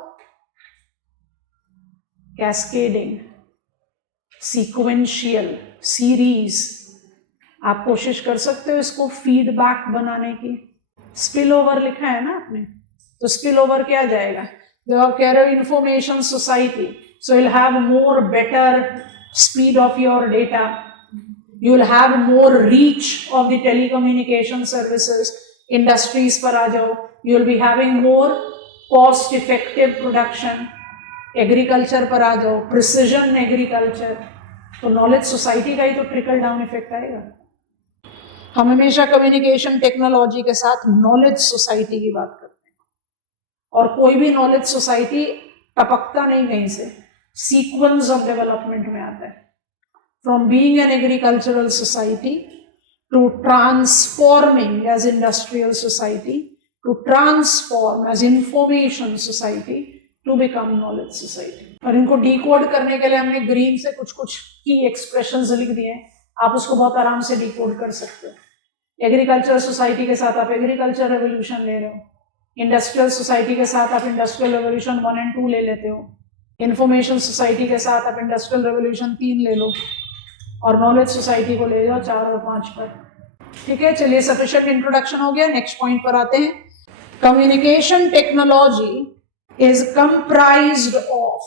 Cascading, sequential, series. आप कोशिश कर सकते हो इसको फीडबैक बनाने की। स्पिल ओवर लिखा है ना आपने, तो स्पिल ओवर क्या जाएगा? जब आप कह रहे हो information society, so you'll have more better speed of your data, you will have more reach of the telecommunication services, industries पर आ जाओ, you will be having more cost effective production, agriculture पर आ जाओ, precision agriculture। तो knowledge society का ही तो trickle down effect आएगा। हम हमेशा कम्युनिकेशन टेक्नोलॉजी के साथ नॉलेज सोसाइटी की बात करते हैं, और कोई भी नॉलेज सोसाइटी टपकता नहीं कहीं से, सीक्वेंस ऑफ डेवलपमेंट में आता है। From being an agricultural society to transforming as industrial society, to transform as information society, to become knowledge society. और इनको डिकोड करने के लिए हमने ग्रीन से कुछ कुछ की एक्सप्रेशंस लिख दिए हैं, आप उसको बहुत आराम से डिकोड कर सकते हो। एग्रीकल्चरल सोसाइटी के साथ आप एग्रीकल्चर रेवोल्यूशन ले रहे हो, इंडस्ट्रियल सोसाइटी के साथ आप इंडस्ट्रियल रेवोल्यूशन 1 और 2 ले लेते हो, इंफॉर्मेशन सोसाइटी के साथ आप इंडस्ट्रियल रेवोल्यूशन 3 ले लो, और नॉलेज सोसाइटी को ले जाओ 4 और 5 पर। ठीक है, चलिए सफिशिएंट इंट्रोडक्शन हो गया। नेक्स्ट पॉइंट पर आते हैं। Communication technology is comprised of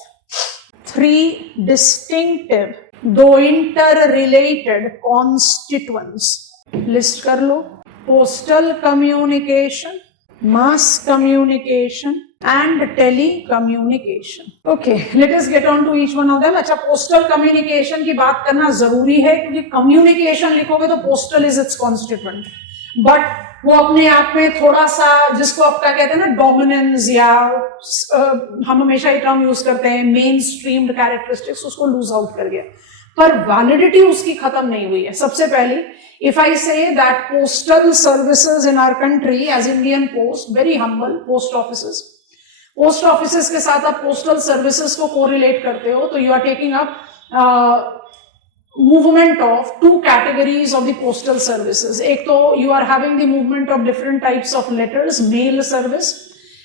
3 distinctive दो इंटर रिलेटेड कॉन्स्टिट्यूएंट्स। लिस्ट कर लो। Postal communication, mass communication and telecommunication. Okay, let us get on to each one of them. अच्छा, postal communication की बात करना जरूरी है क्योंकि communication लिखोगे तो postal is its constituent, but वो अपने आप में थोड़ा सा, जिसको आप क्या कहते हैं ना, डोमिनेंस, या हम हमेशा ये टर्म यूज करते हैं मेन स्ट्रीम्ड कैरेक्टरिस्टिक्स, उसको लूज आउट कर गया, पर वैलिडिटी उसकी खत्म नहीं हुई है। सबसे पहले if I say that postal services in our country as Indian Post, very humble post offices के साथ आप postal services को correlate करते हो, तो you are taking up movement of 2 categories of the postal services. एक तो you are having the movement of different types of letters, mail service,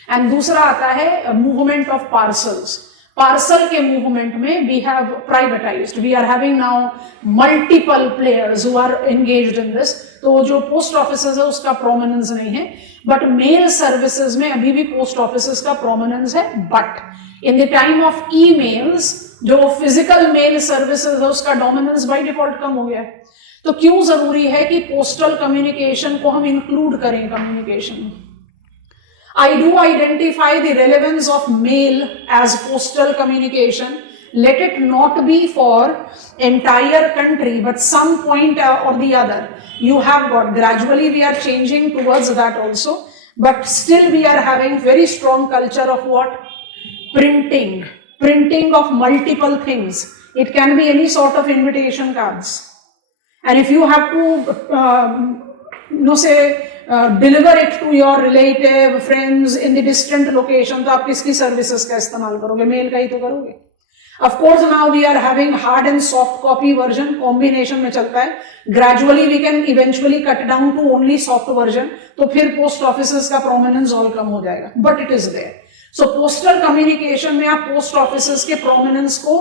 and दूसरा आता है movement of parcels. पार्सल के मूवमेंट में we have privatized, we are having now multiple players who are engaged in this. तो जो post offices है उसका prominence नहीं है, बट मेल सर्विसेज में अभी भी पोस्ट ऑफिसेज का प्रोमिनेंस है। But in the time of emails जो फिजिकल मेल सर्विसेज है उसका डोमिनेंस बाय डिफॉल्ट कम हो गया है। तो क्यों जरूरी है कि पोस्टल कम्युनिकेशन को हम इंक्लूड करें कम्युनिकेशन में? I do identify the relevance of mail as postal communication. Let it not be for entire country, but some point or the other. You have got, gradually we are changing towards that also, but still we are having very strong culture of what? Printing of multiple things. It can be any sort of invitation cards. And if you have to, say, deliver it to your relative, friends in the distant location, तो आप किसकी services का इस्तेमाल करोगे? Mail का ही तो करोगे। Of course, now we are having hard and soft copy version, combination में चलता है. Gradually we can eventually cut down to only soft version. तो फिर post offices का prominence all कम हो जाएगा. But it is there. So postal communication में आप post offices के prominence को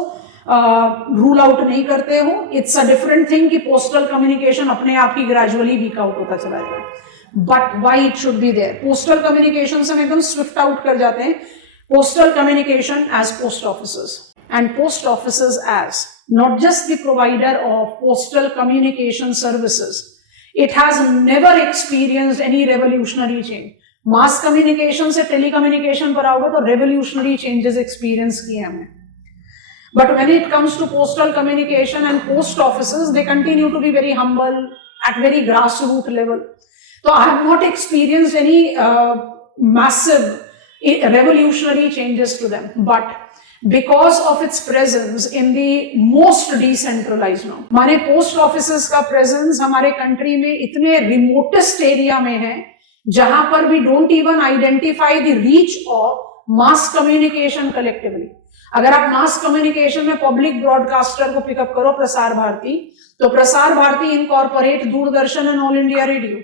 रूल आउट नहीं करते हो. इट्स अ डिफरेंट थिंग कि पोस्टल कम्युनिकेशन अपने आप ही ग्रेजुअली वीक आउट होता चला जाए. But why it should be there? Postal communication से हम एकदम स्विफ्ट आउट कर जाते हैं. Postal communication as post offices and post offices as not just the provider of postal communication services. It has never experienced any revolutionary change. Mass communication से telecommunication पर आओगे तो रेवोल्यूशनरी चेंजेस एक्सपीरियंस किए हमने. But when it comes to postal communication and post offices, they continue to be very humble at very grassroots level. So I have not experienced any massive revolutionary changes to them. But because of its presence in the most decentralized now, माने post offices का presence हमारे country में इतने remotest area में है जहां पर we don't even identify the reach of mass communication collectively. अगर आप मास कम्युनिकेशन में पब्लिक ब्रॉडकास्टर को पिकअप करो प्रसार भारती, तो Prasar Bharati incorporate Doordarshan and all India radio.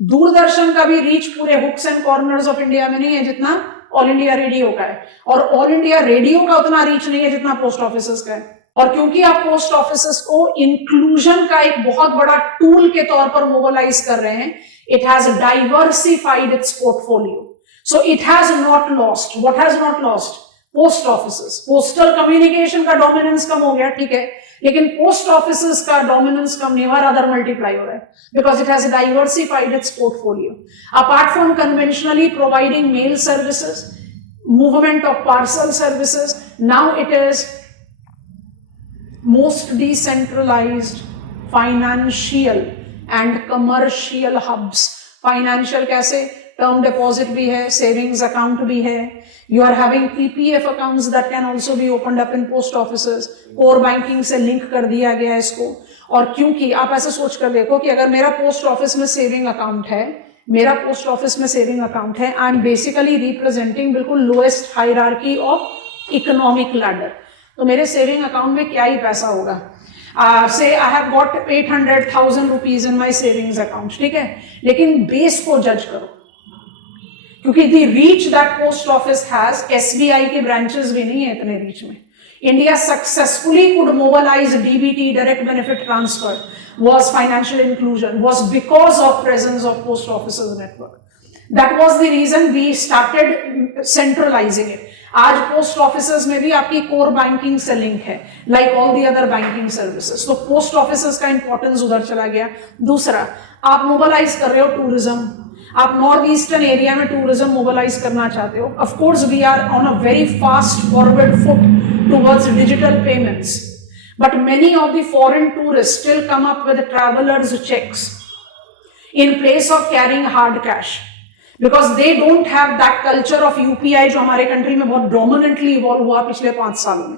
Doordarshan का भी रीच पूरे hooks and corners of India में नहीं है जितना ऑल इंडिया रेडियो का है, और ऑल इंडिया रेडियो का उतना रीच नहीं है जितना पोस्ट ऑफिसेस का है. और क्योंकि आप पोस्ट ऑफिसेस को इंक्लूजन का एक बहुत बड़ा टूल के तौर पर मोबिलाइज कर रहे हैं, it has diversified its portfolio. So it has not lost. What has not lost? Post offices. Postal communication का डोमिनेंस कम हो गया, ठीक है, लेकिन पोस्ट ऑफिसेस का डोमिनेंस कम नहीं हुआ, अदर मल्टीप्लाई हो रहा है, because it has diversified its portfolio. Apart from conventionally providing mail services, movement of parcel services, now it is most decentralized financial and commercial hubs. Financial कैसे? Term deposit भी है, savings account भी है. You are having PPF accounts that can also be opened up in post offices. Core banking से link कर दिया गया है इसको. और क्योंकि आप ऐसे सोच कर देखो कि अगर मेरा पोस्ट ऑफिस में सेविंग अकाउंट है, आई एम बेसिकली रिप्रेजेंटिंग बिल्कुल lowest hierarchy of economic ladder. तो मेरे सेविंग अकाउंट में क्या ही पैसा होगा. Say I have got 800,000 rupees in my savings account, ठीक है, लेकिन बेस को जज करो, क्योंकि the reach that post office has, SBI के ब्रांचेस भी नहीं है इतने रीच में. India successfully could mobilize DBT, direct benefit transfer, was financial inclusion, was because of presence of post offices network. That was the reason we started centralizing it. आज post offices में भी आपकी core banking से link है, like all the other banking services. तो post offices का importance उधर चला गया. दूसरा, आप मोबिलाइज कर रहे हो टूरिज्म. आप नॉर्थ ईस्टर्न एरिया में टूरिज्म मोबिलाइज करना चाहते हो. Of course we are on a very fast forward foot towards digital payments, but many of the foreign tourists still come up with travelers checks in place of carrying hard cash, because they don't have that culture of UPI जो हमारे country में बहुत dominantly evolve हुआ पिछले 5 सालों में.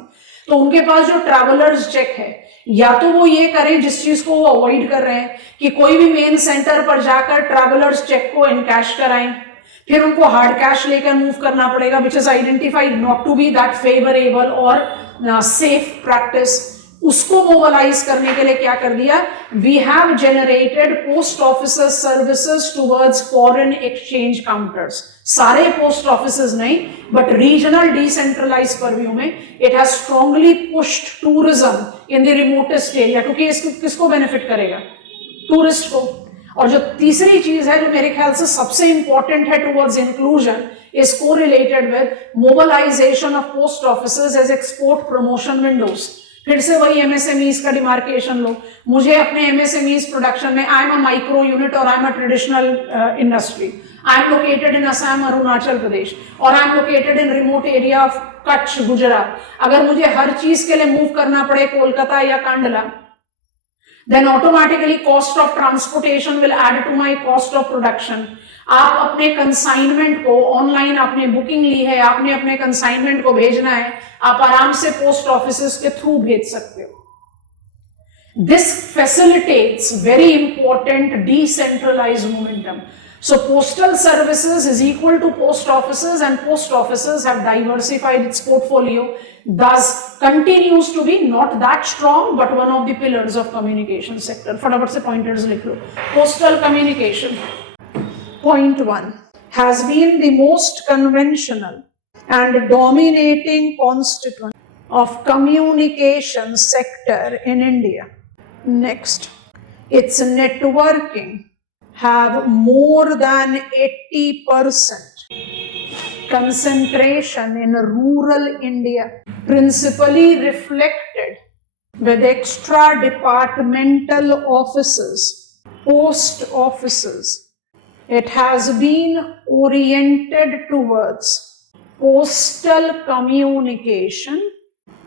तो उनके पास जो ट्रैवलर्स चेक है, या तो वो ये करें जिस चीज को वो अवॉइड कर रहे हैं कि कोई भी मेन सेंटर पर जाकर ट्रैवलर्स चेक को इनकैश कराएं, फिर उनको हार्ड कैश लेकर मूव करना पड़ेगा, which is identified not to be that favourable और सेफ प्रैक्टिस. उसको मोबिलाइज करने के लिए क्या कर दिया, we have generated post offices services towards foreign exchange counters. सारे पोस्ट ऑफिसेस नहीं, बट रीजनल डिसेंट्रलाइज परव्यू में it has strongly pushed tourism in the remotest area, क्योंकि इसको किसको बेनिफिट करेगा, टूरिस्ट को. और जो तीसरी चीज है जो मेरे ख्याल से सबसे इंपॉर्टेंट है towards inclusion, is correlated with mobilization of post offices as export promotion windows. फिर से वही एमएसएमईज का डिमार्केशन लो. मुझे अपने एमएसएमईज प्रोडक्शन में, I am a micro unit और I am a traditional industry, I am located in Assam, Arunachal Pradesh, और I am located in remote area of Kutch, Gujarat. अगर मुझे हर चीज के लिए मूव करना पड़े कोलकाता या Kandla, then automatically cost of transportation will add to my cost of production. आप अपने कंसाइनमेंट को ऑनलाइन, आपने बुकिंग ली है, आपने अपने कंसाइनमेंट को भेजना है, आप आराम से पोस्ट ऑफिसेस के थ्रू भेज सकते हो. This facilitates very important decentralized momentum. So postal services is equal to post offices, and post offices have diversified its portfolio, thus continues to be not that strong but one of the pillars of communication sector. फटाफट से pointers लिख लो. Postal communication. Point 1 has been the most conventional and dominating constituent of communication sector in India. Next, its networking have more than 80% concentration in rural India, principally reflected with extra departmental offices, post offices. It has been oriented towards postal communication,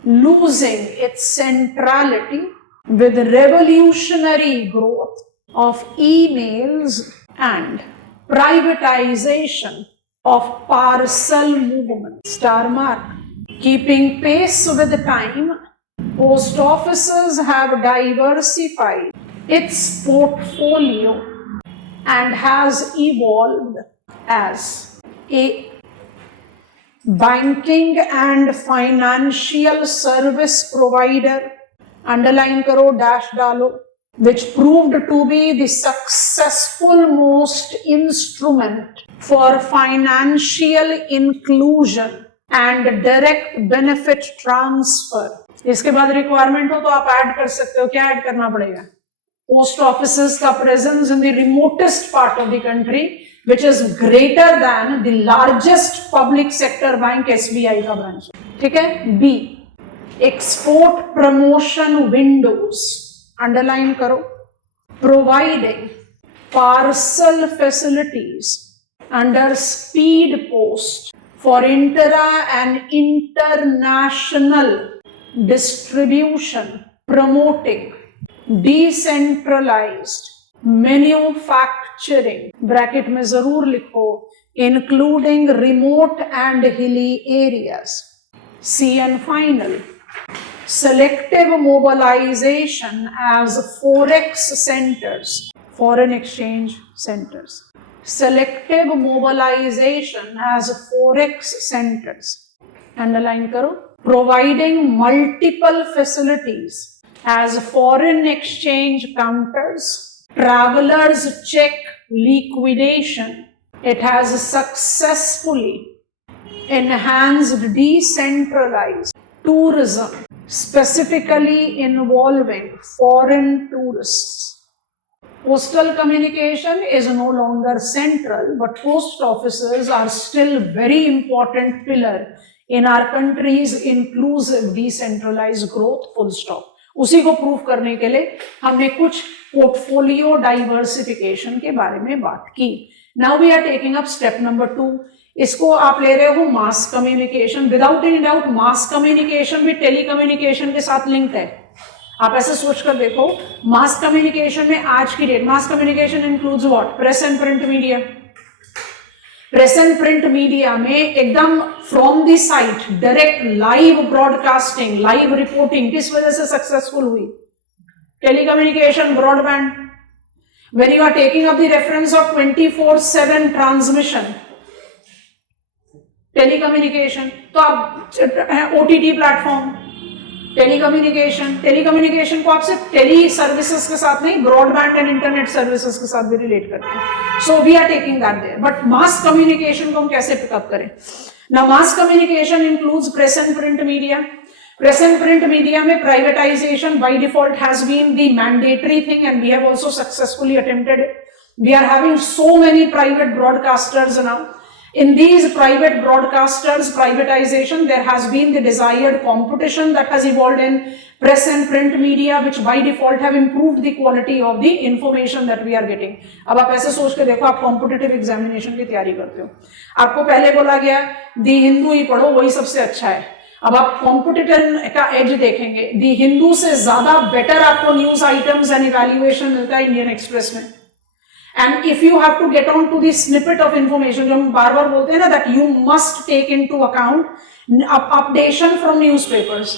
losing its centrality with revolutionary growth of emails and privatization of parcel movement. Star mark. Keeping pace with the time, post offices have diversified its portfolio and has evolved as a banking and financial service provider, underline karo, dash डालो, which proved to be the successful most instrument for financial inclusion and direct benefit transfer. इसके बाद requirement हो तो आप add कर सकते हो. क्या ऐड करना पड़ेगा? पोस्ट ऑफिसेस का presence in the remotest part of the country which is greater than the largest public sector bank SBI का ब्रांच. ठीक है. B, export promotion windows, underline करो, providing parcel facilities under speed post for intra and international distribution, promoting decentralized manufacturing, bracket में जरूर लिखो, including remote and hilly areas. C and final, selective mobilization as forex centers, foreign exchange centers. Selective mobilization as forex centers, underline करो, providing multiple facilities as foreign exchange counters, travelers check liquidation. It has successfully enhanced decentralized tourism, specifically involving foreign tourists. Postal communication is no longer central, but post offices are still very important pillar in our country's inclusive decentralized growth, full stop. उसी को prove करने के लिए हमने कुछ portfolio diversification के बारे में बात की. Now we are taking up step number 2. इसको आप ले रहे हो mass communication. Without any doubt mass communication भी टेलीकम्युनिकेशन के साथ लिंक है. आप ऐसे सोचकर देखो, मास कम्युनिकेशन में आज की date mass communication includes what? Press and print media. Press and print media में एकदम from the site direct live broadcasting, live reporting किस वजह से सक्सेसफुल हुई? Telecommunication, broadband. When you are taking up the reference of 24/7 transmission, telecommunication, तो आप OTT platform, telecommunication को आप सिर्फ टेली सर्विसेज के साथ नहीं, ब्रॉडबैंड एंड इंटरनेट सर्विसेज के साथ भी रिलेट करते हैं. So we are taking that there. But mass communication को हम कैसे पिकअप करें? Now mass communication includes press and print media. Press and print media में privatisation by default has been the mandatory thing and we have also successfully attempted it. We are having so many private broadcasters now. In these private broadcasters privatization, there has been the desired competition that has evolved in press and print media, which by default have improved the quality of the information that we are getting. अब आप ऐसे सोच के देखो, आप competitive examination की तैयारी करते हो, आपको पहले बोला गया दी हिंदू ही पढ़ो, वही सबसे अच्छा है. अब आप कॉम्पिटिटर का एज देखेंगे, दी हिंदू से ज्यादा बेटर आपको न्यूज आइटम्स एंड इवैल्यूएशन मिलता है इंडियन एक्सप्रेस में. And if you have to get on to the snippet of information, जो हम बार बार बोलते हैं ना, that you must take into account updation from newspapers.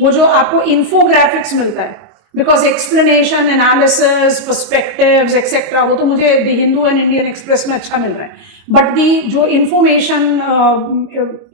वो जो आपको infographics मिलता है, because explanation, analysis, perspectives etcetera वो तो मुझे the Hindu and Indian express में अच्छा मिल रहा है, बट दी जो इंफॉर्मेशन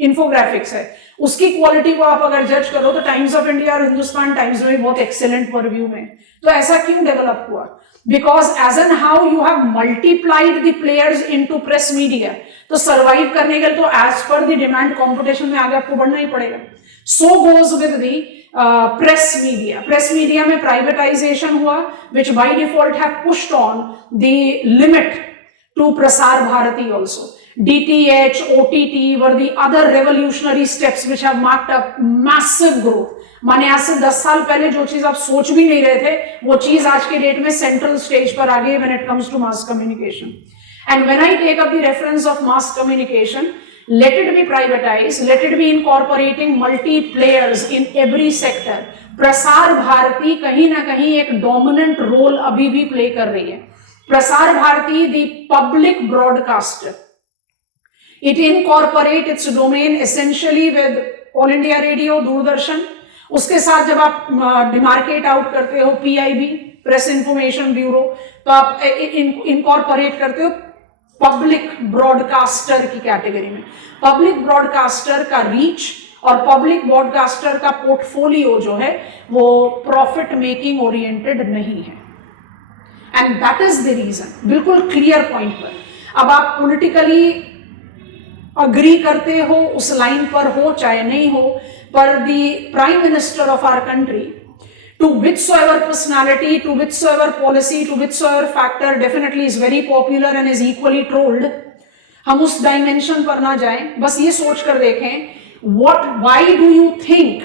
इंफोग्राफिक्स है उसकी क्वालिटी को आप अगर जज करो तो टाइम्स ऑफ इंडिया और हिंदुस्तान टाइम्स में बहुत एक्सेलेंट रिव्यू में। तो ऐसा क्यों डेवलप हुआ? Because as an how you have multiplied the players into press media, तो सर्वाइव करने के लिए तो as per the demand competition में आगे आपको बढ़ना ही पड़ेगा। So goes with the press media. Press media में प्राइवेटाइजेशन हुआ, which by default have pushed on the limit to Prasar Bharati also. DTH, OTT were the other revolutionary steps which have marked up massive growth. माने आज से 10 साल पहले जो चीज आप सोच भी नहीं रहे थे वो चीज आज के डेट में सेंट्रल स्टेज पर आ गई when it comes to mass communication. And when I take up the reference of mass communication, let it be privatized, let it be incorporating multi players in every sector. Prasar Bharati कहीं ना कहीं एक dominant role अभी भी play कर रही है। Prasar Bharati, the public broadcaster, it incorporate its domain essentially with All India Radio, Doordarshan. उसके साथ जब आप डिमार्केट आउट करते हो PIB, प्रेस इंफॉर्मेशन ब्यूरो, तो आप इनकॉर्पोरेट करते हो पब्लिक ब्रॉडकास्टर की कैटेगरी में। पब्लिक ब्रॉडकास्टर का रीच और पब्लिक ब्रॉडकास्टर का पोर्टफोलियो जो है वो प्रॉफिट मेकिंग ओरिएंटेड नहीं है। And that is the reason, बिल्कुल क्लियर पॉइंट पर। अब आप पॉलिटिकली अग्री करते हो, उस लाइन पर हो चाहे नहीं हो, पर the prime minister of our country, to whichsoever personality, to whichsoever policy, to whichsoever factor, definitely is very popular and is equally trolled। हम उस डायमेंशन पर ना जाएं, बस ये सोच कर देखें why do you think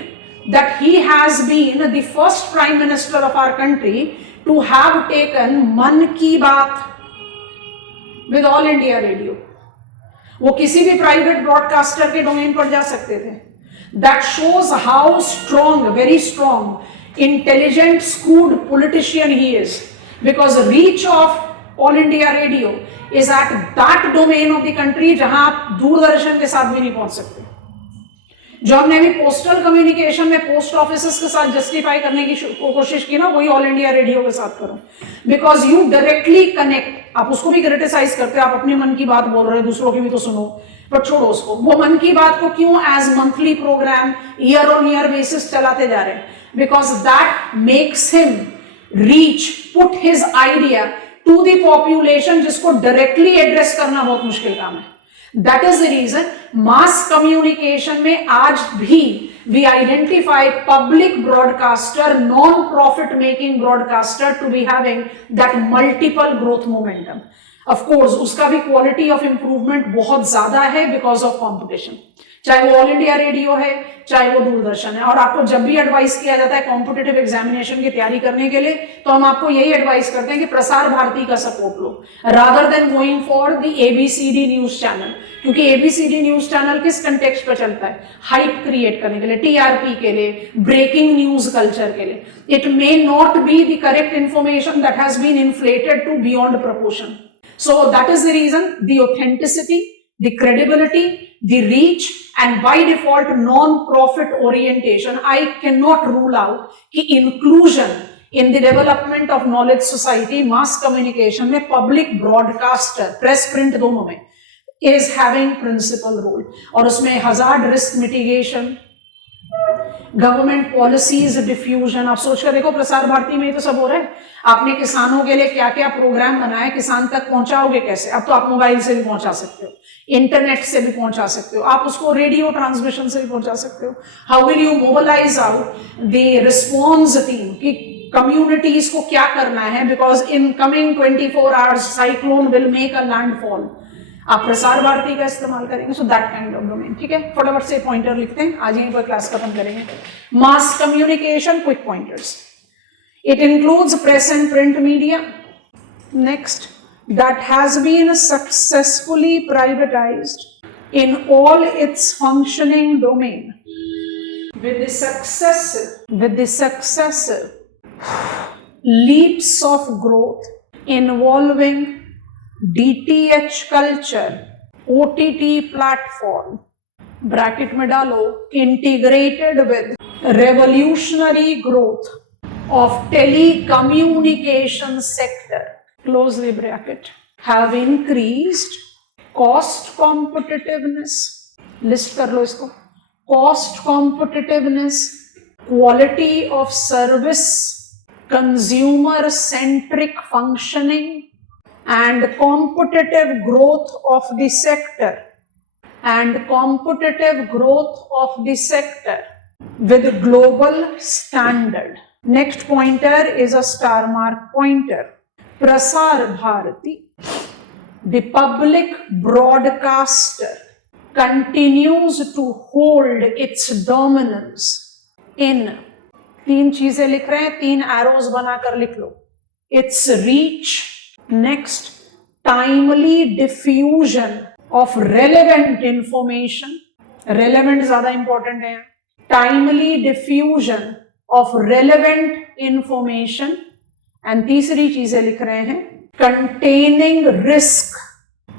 that he has been the first prime minister of our country to have taken मन की बात with All India Radio? वो किसी भी प्राइवेट ब्रॉडकास्टर के डोमेन पर जा सकते थे। That shows how strong, very strong, intelligent, screwed politician he is, because reach of All India Radio is at that domain of the country जहां आप दूरदर्शन के साथ भी नहीं पहुंच सकते। जो हमने अभी पोस्टल कम्युनिकेशन में पोस्ट ऑफिस के साथ जस्टिफाई करने की कोशिश की ना, वही ऑल इंडिया रेडियो के साथ करो, बिकॉज यू डायरेक्टली कनेक्ट। आप उसको भी क्रिटिसाइज करते हो, आप अपनी मन की बात बोल रहे हो, दूसरों की भी तो सुनो, पर छोड़ो उसको। वो मन की बात को क्यों as monthly programme year on year basis चलाते जा रहे हैं? Because that makes him reach, put his idea to the population, जिसको डायरेक्टली एड्रेस करना बहुत मुश्किल काम है। That is the reason mass communication में आज भी we identify public broadcaster, non-profit making broadcaster to be having that multiple growth momentum. Of course, उसका भी quality of improvement बहुत ज्यादा है because of competition. चाहे वो ऑल इंडिया रेडियो है, चाहे वो दूरदर्शन है। और आपको जब भी एडवाइस किया जाता है कॉम्पिटिटिव एग्जामिनेशन की तैयारी करने के लिए, तो हम आपको यही एडवाइस करते हैं कि प्रसार भारती का support low rather than going for the ABCD news channel. क्योंकि ABCD न्यूज चैनल किस कंटेक्स्ट पर चलता है? हाइप क्रिएट करने के लिए, TRP के लिए, ब्रेकिंग न्यूज कल्चर के लिए। It may not be the correct information that has been inflated to beyond proportion. So that is the reason, the authenticity, the credibility, the reach, and by default non-profit orientation. I cannot rule out कि inclusion in the development of knowledge society, mass communication में public broadcaster, press print दोनों में is having principal role। और उसमें hazard risk mitigation, government policies diffusion. आप सोच कर देखो, प्रसार भारती में तो सब हो रहा है। आपने किसानों के लिए क्या क्या प्रोग्राम बनाए, किसान तक पहुंचाओगे कैसे? अब तो आप मोबाइल से भी पहुंचा सकते हो, इंटरनेट से भी पहुंचा सकते हो, आप उसको रेडियो ट्रांसमिशन से भी पहुंचा सकते हो। How will you mobilize out the response team कि कम्युनिटीज को क्या करना है, because in coming 24 hours cyclone will make a landfall. आप प्रसार भारती का इस्तेमाल करेंगे, so that kind of domain. ठीक है, फटाफट से पॉइंटर लिखते हैं, आज यहीं पर क्लास खत्म करेंगे। Mass communication, quick pointers. It includes press and print media. Next, that has been successfully privatized in all its functioning domain with the successive leaps of growth involving DTH culture, OTT platform, bracket में डालो, integrated with revolutionary growth of telecommunication sector, close the bracket, have increased cost competitiveness, list कर लो इसको, cost competitiveness, quality of service, consumer centric functioning, and competitive growth of the sector, with global standard. Next pointer is a star mark pointer. Prasar Bharati, the public broadcaster, continues to hold its dominance in, 3 चीजें लिख रहे हैं, 3 arrows बनाकर लिख लो, its reach, next timely diffusion of relevant information, relevant ज्यादा important है, timely diffusion of relevant information, and तीसरी चीजें लिख रहे हैं, containing risk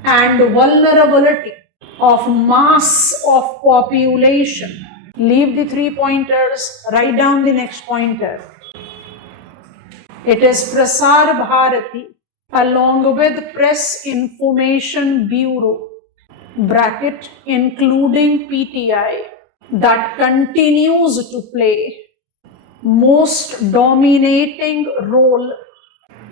and vulnerability of mass of population. Leave the 3 pointers, write down the next pointer. It is Prasar Bharati along with Press Information Bureau bracket including PTI that continues to play most dominating role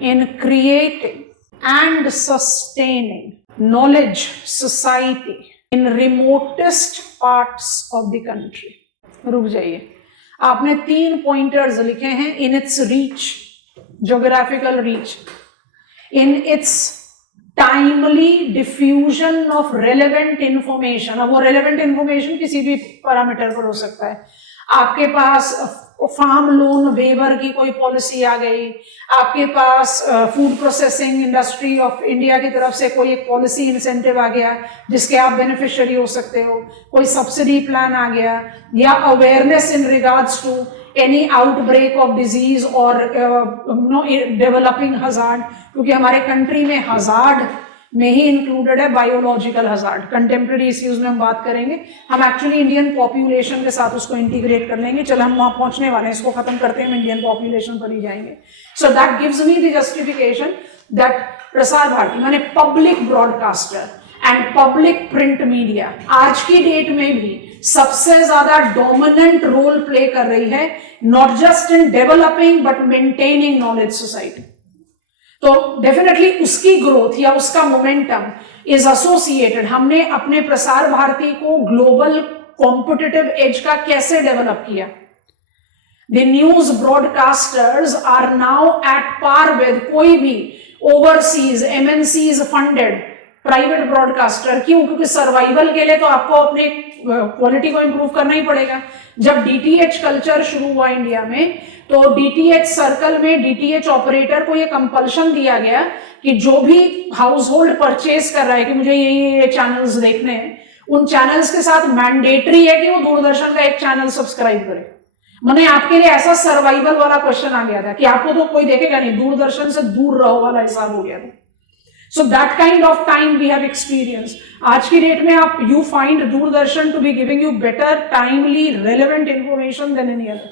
in creating and sustaining knowledge society in remotest parts of the country. रुक जाइए, आपने 3 pointers लिखे हैं, in its reach, geographical reach, in its timely diffusion of relevant information. अब वो relevant information किसी भी parameter पर हो सकता है, आपके पास फार्म लोन वेवर की कोई पॉलिसी आ गई, आपके पास food processing industry of India की तरफ से कोई एक पॉलिसी इंसेंटिव आ गया जिसके आप बेनिफिशियरी हो सकते हो, कोई सब्सिडी प्लान आ गया, या awareness in regards to any outbreak of disease और डेवलपिंग हजार्ड, क्योंकि हमारे कंट्री में हजार्ड में ही इंक्लूडेड है बायोलॉजिकल हजार्ड. कंटेम्प्रेरी इश्यूज में हम बात करेंगे, हम एक्चुअली इंडियन पॉपुलेशन के साथ उसको इंटीग्रेट कर लेंगे. चलो हम वहां पहुंचने वाले हैं, इसको खत्म करते हैं, हम इंडियन पॉपुलेशन पर ही जाएंगे. So that gives me the justification that Prasar Bharati माने public broadcaster and public print media आज की डेट में भी सबसे ज्यादा डोमिनेंट रोल प्ले कर रही है, not just in developing but maintaining knowledge society. तो डेफिनेटली उसकी ग्रोथ या उसका मोमेंटम इज एसोसिएटेड. हमने अपने प्रसार भारती को ग्लोबल कॉम्पिटिटिव एज का कैसे डेवलप किया. The news broadcasters are now at par with कोई भी overseas MNCs funded private broadcaster. क्यों? क्योंकि सर्वाइवल के लिए तो आपको अपने क्वालिटी को इंप्रूव करना ही पड़ेगा. जब डीटीएच कल्चर शुरू हुआ इंडिया में, तो डीटीएच सर्कल में डीटीएच ऑपरेटर को यह कंपल्शन दिया गया कि जो भी हाउस होल्ड परचेज कर रहा है कि मुझे ये चैनल्स देखने हैं, उन चैनल्स के साथ मैंडेटरी है कि वो दूरदर्शन का एक चैनल सब्सक्राइब करे. मैंने आपके लिए ऐसा सर्वाइवल वाला क्वेश्चन आ गया था कि आपको तो कोई देखेगा नहीं, दूरदर्शन से दूर रहो वाला हिसाब हो गया था. So that kind of time we have experienced. आज की डेट में आप you find Doordarshan to be giving you better, timely, relevant information than any other.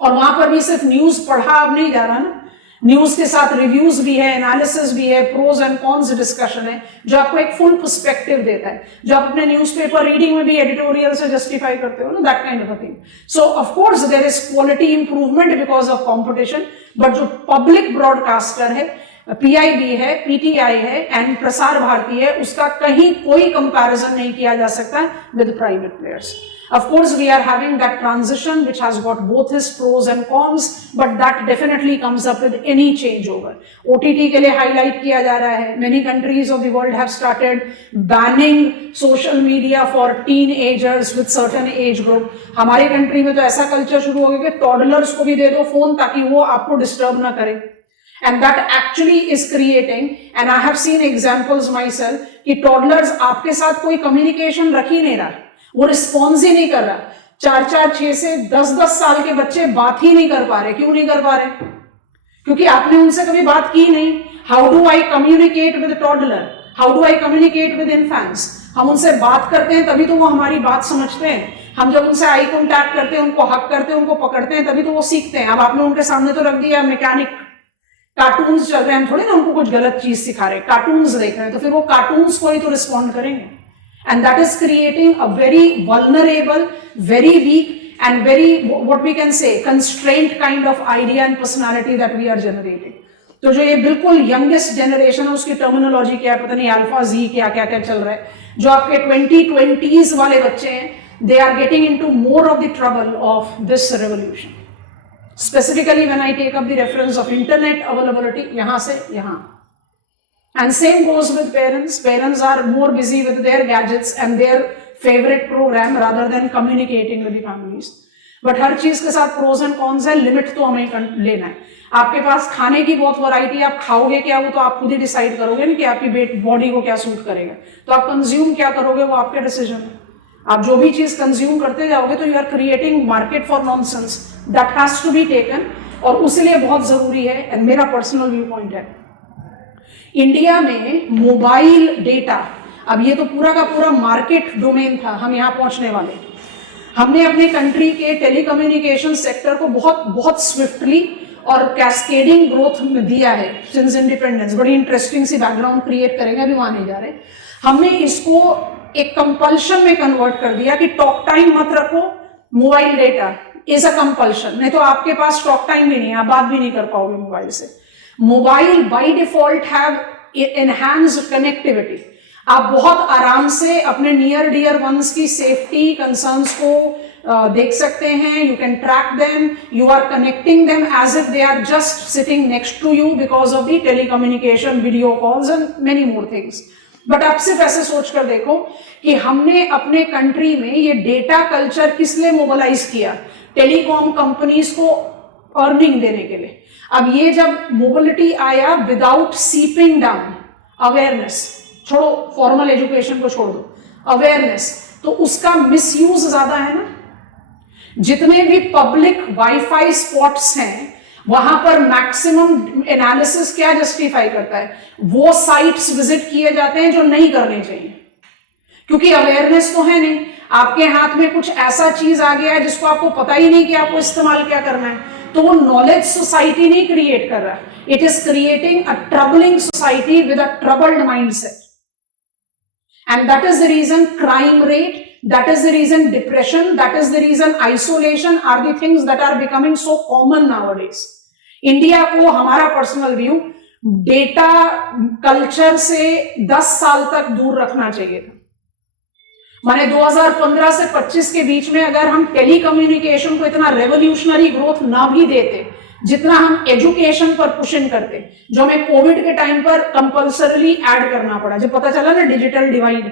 और वहां पर भी सिर्फ न्यूज पढ़ा अब नहीं जा रहा ना, न्यूज के साथ रिव्यूज भी है, एनालिसिस भी है, प्रोज एंड कॉन्स डिस्कशन है, जो आपको एक फुल पर्सपेक्टिव देता है, जो आप अपने न्यूज़पेपर रीडिंग में भी एडिटोरियल से जस्टिफाई करते हो ना, that kind of a thing. So of course there is quality improvement because of competition, but जो पब्लिक ब्रॉडकास्टर है, पीआईबी है, पीटीआई है एंड प्रसार भारती है, उसका कहीं कोई कंपैरिजन नहीं किया जा सकता with private players. Of course, we are having that transition which has got both its pros and cons, but that definitely comes up with any changeover. OTT के लिए highlight किया जा रहा है. Many countries of the world have started banning social media for teenagers with certain age group. हमारे country में तो ऐसा कल्चर शुरू हो गया कि टॉडलर्स को भी दे दो फोन ताकि वो आपको डिस्टर्ब ना करे. And that actually is creating, and I have seen examples myself, कि टॉडलर्स आपके साथ कोई कम्युनिकेशन रख ही नहीं रहा, वो रिस्पॉन्स ही नहीं कर रहा. 4-4, 6 से 10-10 साल के बच्चे बात ही नहीं कर पा रहे. क्यों नहीं कर पा रहे? क्योंकि आपने उनसे कभी बात की नहीं. How do I communicate with toddler? How do I communicate with infants? हम उनसे बात करते हैं तभी तो वो हमारी बात समझते हैं। हम जब उनसे आई कॉन्टैक्ट करते हैं, उनको हक करते हैं, उनको पकड़ते हैं, तभी तो वो सीखते हैं। अब आपने उनके सामने तो रख दिया मैकेनिक, कार्टून्स चल रहे हैं, हम थोड़ी ना उनको कुछ गलत चीज सिखा रहे हैं, कार्टून्स देख रहे हैं, तो फिर वो कार्टून्स को ही तो रिस्पॉन्ड करेंगे। And that is creating a very vulnerable, very weak and very what we can say constrained kind of idea and personality that we are generating। तो जो ये बिल्कुल यंगेस्ट जनरेशन है उसकी टर्मिनोलॉजी क्या है पता नहीं, अल्फा जी क्या क्या क्या चल रहा है, जो आपके 2020s वाले बच्चे हैं, they are getting into more of the trouble of this revolution, specifically when I take up the reference of internet availability, यहाँ से यहाँ। And same goes with parents. Parents are more busy with their gadgets and their favorite program rather than communicating with the families। But हर चीज के साथ pros and cons है, limit तो हमें लेना है। आपके पास खाने की बहुत वैरायटी, आप खाओगे क्या वो तो आप खुद ही डिसाइड करोगे ना कि आपकी बॉडी को क्या सूट करेगा, तो आप कंज्यूम क्या करोगे वो आपका डिसीजन है। आप जो भी चीज कंज्यूम करते जाओगे तो you are creating market for nonsense, that has to be taken, और उसलिए बहुत जरूरी है। एंड मेरा पर्सनल व्यू पॉइंट है, इंडिया में मोबाइल डेटा, अब ये तो पूरा का पूरा मार्केट डोमेन था, हम यहाँ पहुंचने वाले। हमने अपने कंट्री के टेलीकम्युनिकेशन सेक्टर को बहुत बहुत स्विफ्टली और कैस्केडिंग ग्रोथ में दिया है सिंस इंडिपेंडेंस। बड़ी इंटरेस्टिंग सी बैकग्राउंड क्रिएट करेंगे, अभी वहां नहीं जा रहे। हमने इसको एक कंपल्शन में कन्वर्ट कर दिया कि टॉक टाइम मत रखो, mobile data is a compulsion, नहीं तो आपके पास टॉक टाइम भी नहीं है, आप बात भी नहीं कर पाओगे मोबाइल से। Mobile by default have enhanced connectivity, आप बहुत आराम से अपने नियर डियर वंस की सेफ्टी कंसर्न्स को देख सकते हैं, you can track them, you are connecting them as if they are just sitting next to you because of the telecommunication, video calls and many more things. But अब सिर्फ ऐसे सोच कर देखो कि हमने अपने कंट्री में ये डेटा कल्चर किस लिए मोबिलाइज किया, टेलीकॉम कंपनीज को अर्निंग देने के लिए। अब ये जब मोबिलिटी आया विदाउट सीपिंग डाउन अवेयरनेस, छोड़ो फॉर्मल एजुकेशन को छोड़ दो, अवेयरनेस, तो उसका मिसयूज ज्यादा है ना। जितने भी पब्लिक वाईफाई स्पॉट्स हैं वहां पर मैक्सिमम एनालिसिस क्या जस्टिफाई करता है, वो साइट्स विजिट किए जाते हैं जो नहीं करने चाहिए, क्योंकि अवेयरनेस तो है नहीं। आपके हाथ में कुछ ऐसा चीज आ गया है जिसको आपको पता ही नहीं कि आपको इस्तेमाल क्या करना है, तो वो नॉलेज सोसाइटी नहीं क्रिएट कर रहा, it is creating a troubling society with a troubled mindset. And that is the reason crime rate, that is the reason depression, that is the reason isolation are the things that are becoming so common nowadays। India को, हमारा personal view, data culture से 10 साल तक दूर रखना चाहिए था। माने 2015 से 25 के बीच में अगर हम टेलीकम्युनिकेशन को इतना रेवोल्यूशनरी ग्रोथ ना भी देते जितना हम एजुकेशन पर पुशिंग करते, जो हमें कोविड के टाइम पर कंपल्सरली ऐड करना पड़ा, जब पता चला ना डिजिटल डिवाइड,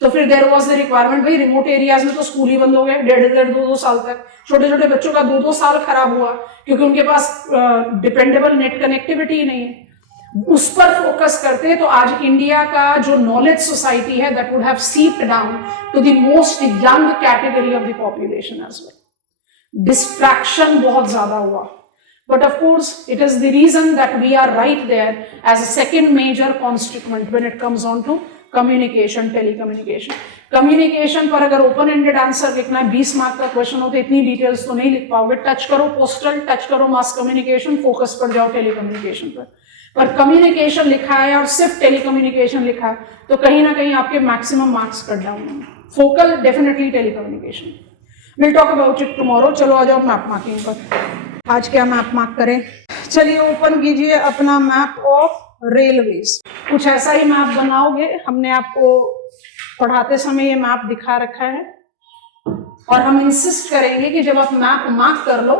तो फिर देयर वाज द रिक्वायरमेंट, भाई रिमोट एरियाज में तो स्कूल ही बंद हो गए, 1.5-2 साल तक। छोटे छोटे बच्चों का 2 साल खराब हुआ क्योंकि उनके पास डिपेंडेबल नेट कनेक्टिविटी नहीं है। उस पर फोकस करते तो आज इंडिया का जो नॉलेज सोसाइटी है that would have seeped down to the most young category of the population as well. Distraction बहुत ज्यादा हुआ। But of course, it is the reason that we are right there as a second major constituent when it comes on to communication, telecommunication। Communication पर अगर open ended answer लिखना है, 20 mark का question हो तो इतनी डिटेल्स तो नहीं लिख पाओगे। टच करो पोस्टल, टच करो मास कम्युनिकेशन, फोकस पर जाओ टेलीकम्युनिकेशन पर कम्युनिकेशन लिखा है और सिर्फ टेलीकम्युनिकेशन लिखा है तो कहीं ना कहीं आपके मैक्सिमम मार्क्स कट डाउन होंगे। Focal definitely telecommunication. Will talk about it tomorrow. चलो आ जाओ मैप मार्किंग पर। आज क्या मैप मार्क करें? चलिए ओपन कीजिए अपना मैप ऑफ रेलवेज। कुछ ऐसा ही मैप बनाओगे, हमने आपको पढ़ाते समय ये मैप दिखा रखा है और हम इंसिस्ट करेंगे कि जब आप मैप मार्क कर लो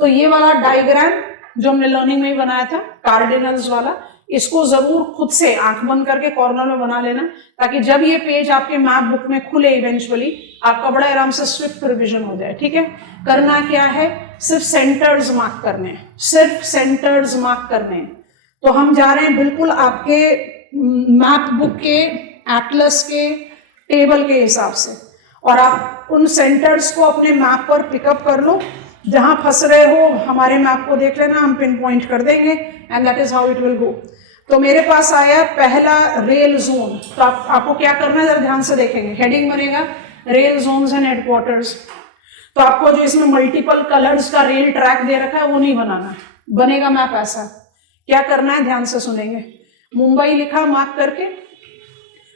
तो ये वाला डायग्राम जो हमने लर्निंग में ही बनाया था कार्डिनल्स वाला, इसको जरूर खुद से आंख बंद करके कॉर्नर में बना लेना, ताकि जब ये पेज आपके मैप बुक में खुले इवेंचुअली आपका बड़ा आराम से स्विफ्ट रिविजन हो जाए। ठीक है, करना क्या है, सिर्फ सेंटर्स मार्क करने हैं, सिर्फ सेंटर्स मार्क करने हैं। तो हम जा रहे हैं बिल्कुल आपके मैप बुक के एटलस के टेबल के हिसाब से, और आप उन सेंटर्स को अपने मैप पर पिकअप कर लो। जहां फंस रहे हो हमारे मैप को देख लेना, हम पिन पॉइंट कर देंगे and that is how it will go. तो मेरे पास आया पहला रेल जोन। तो आपको क्या करना है, जरा ध्यान से देखेंगे, हेडिंग बनेगा रेल जोन्स एंड हेडक्वार्टर्स। तो आपको जो इसमें मल्टीपल कलर्स का रेल ट्रैक दे रखा है वो नहीं बनाना, बनेगा मैप ऐसा। क्या करना है, ध्यान से सुनेंगे। मुंबई लिखा मार्क करके,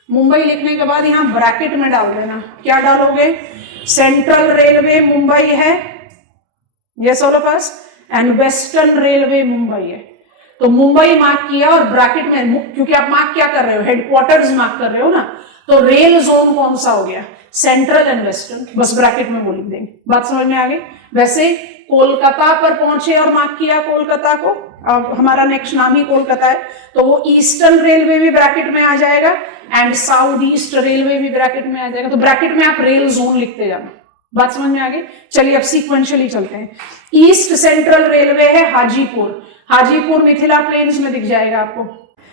मुंबई लिखने के बाद यहां ब्रैकेट में डाल देना। क्या डालोगे, सेंट्रल रेलवे मुंबई है, yes all of us, and western railway Mumbai है। तो मुंबई मार्क किया और ब्रैकेट में, क्योंकि आप मार्क क्या कर रहे हो, हेडक्वार्टर्स मार्क कर रहे हो ना, तो रेल जोन कौन सा हो गया, सेंट्रल एंड वेस्टर्न, बस ब्रैकेट में वो लिख देंगे। बात समझ में आ गई। वैसे कोलकाता पर पहुंचे और मार्क किया कोलकाता को, अब हमारा नेक्स्ट नाम ही कोलकाता है, तो वो ईस्टर्न रेलवे भी ब्रैकेट में आ जाएगा एंड साउथ ईस्ट रेलवे भी ब्रैकेट में आ जाएगा। तो ब्रैकेट में आप रेल जोन लिखते जाना। बात समझ में आ गई। चलिए अब सीक्वेंशियली चलते हैं। ईस्ट सेंट्रल रेलवे है हाजीपुर, हाजीपुर मिथिला प्लेन्स में दिख जाएगा आपको।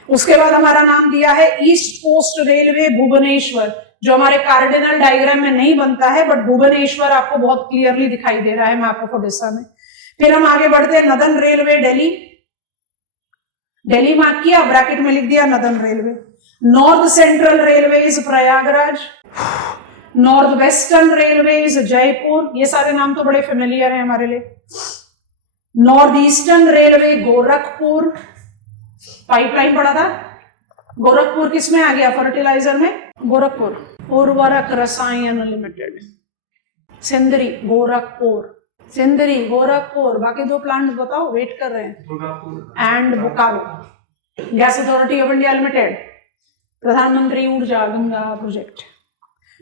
उसके बाद हमारा नाम दिया है ईस्ट कोस्ट रेलवे भुवनेश्वर, जो हमारे कार्डिनल डायग्राम में नहीं बनता है, बट भुवनेश्वर आपको बहुत क्लियरली दिखाई दे रहा है मैप ऑफ ओडिशा में। फिर हम आगे बढ़ते हैं, northern railway Delhi, Delhi mark किया, ब्रैकेट में लिख दिया northern railway. North central railway is Prayagraj, north western railway is Jaipur, ये सारे नाम तो बड़े फेमिलियर हैं हमारे लिए। North eastern railway Gorakhpur, pipeline पड़ा था, गोरखपुर किस में आ गया, फर्टिलाइजर में, गोरखपुर। उर्वरक रसायन लिमिटेड, सिंदरी गोरखपुर, सिंदरी गोरखपुर। बाकी दो प्लांट बताओ, वेट कर रहे हैं। And Bokaro gas authority of India limited, प्रधानमंत्री ऊर्जा गंगा प्रोजेक्ट।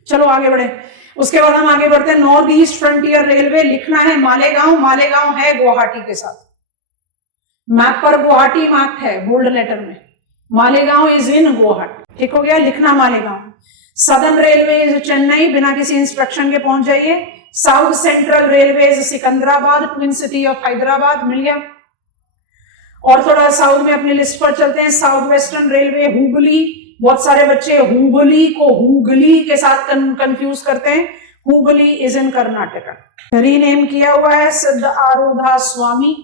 चलो आगे बढ़े। उसके बाद हम आगे बढ़ते हैं, नॉर्थ ईस्ट फ्रंटियर रेलवे लिखना है मालेगांव, मालेगांव है गुवाहाटी के साथ, मैप पर गुवाहाटी मार्क है बोल्ड लेटर में, मालेगांव इज इन गुवाहाटी, ठीक हो गया, लिखना Malegaon. Southern railway is Chennai, बिना किसी इंस्ट्रक्शन के पहुंच जाइए। South central railway is Secunderabad, twin city of Hyderabad, मिल गया। और थोड़ा साउथ में अपनी लिस्ट पर चलते हैं, साउथ वेस्टर्न रेलवे हुबली, बहुत सारे बच्चे हुबली को हुगली के साथ कंफ्यूज करते हैं, Hubli is in Karnataka. Rename किया हुआ है सिद्ध आरोधा स्वामी,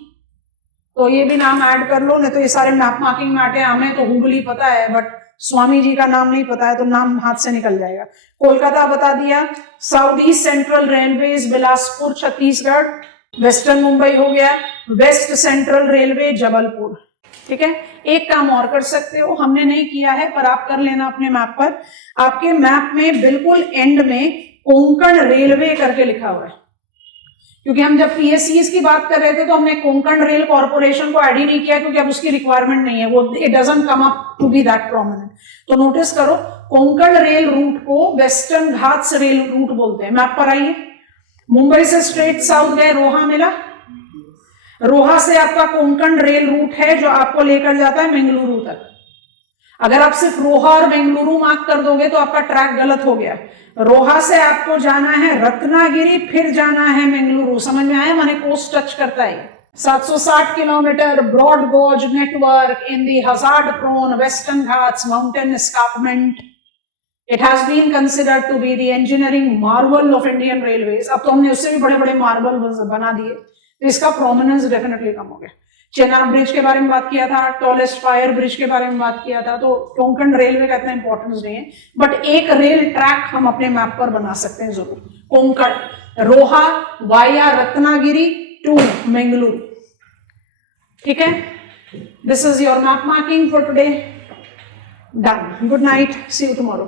तो ये भी नाम ऐड कर लो, नहीं तो ये सारे मैप मार्किंग में आते हैं। हमें तो हुबली पता है बट स्वामी जी का नाम नहीं पता है, तो नाम हाथ से निकल जाएगा। कोलकाता बता दिया। South east central railway Bilaspur Chhattisgarh, western Mumbai हो गया। वेस्ट सेंट्रल रेलवे जबलपुर, ठीक है। एक काम और कर सकते हो, हमने नहीं किया है पर आप कर लेना अपने मैप पर। आपके मैप में बिल्कुल एंड में कोंकण रेलवे करके लिखा हुआ है, क्योंकि हम जब पीएससीज की बात कर रहे थे तो हमने कोंकण रेल कॉर्पोरेशन को ऐड ही नहीं किया, क्योंकि अब उसकी रिक्वायरमेंट नहीं है, वो it doesn't come up to be that prominent. तो नोटिस करो, कोंकण रेल रूट को वेस्टर्न घाट्स रेल रूट बोलते हैं। मैप पर आइए, मुंबई से स्ट्रेट साउथ गए, रोहा मिला, रोहा से आपका कोंकण रेल रूट है जो आपको लेकर जाता है बेंगलुरु तक। अगर आप सिर्फ रोहा और बेंगलुरु मार्क कर दोगे तो आपका ट्रैक गलत हो गया। रोहा से आपको जाना है रत्नागिरी, फिर जाना है बेंगलुरु, समझ में आया, माने कोस्ट टच करता है। 760 kilometre broad gauge network in the hazard prone Western Ghats mountain escarpment. It has been considered to be the engineering marvel of Indian Railways. अब तो हमने उससे भी बड़े बड़े मार्वल बना दिए, तो इसका प्रोमिनेंस डेफिनेटली कम हो गया। चेनाब ब्रिज के बारे में बात किया था, टॉलेस्ट फायर ब्रिज के बारे में बात किया था, तो कोंकण रेलवे का इतना इंपॉर्टेंस नहीं है, बट एक रेल ट्रैक हम अपने मैप पर बना सकते हैं जरूर। कोंकण, रोहा वाया रत्नागिरी टू बेंगलुरु, ठीक है। This is your map marking for today, done. Good night, see you tomorrow.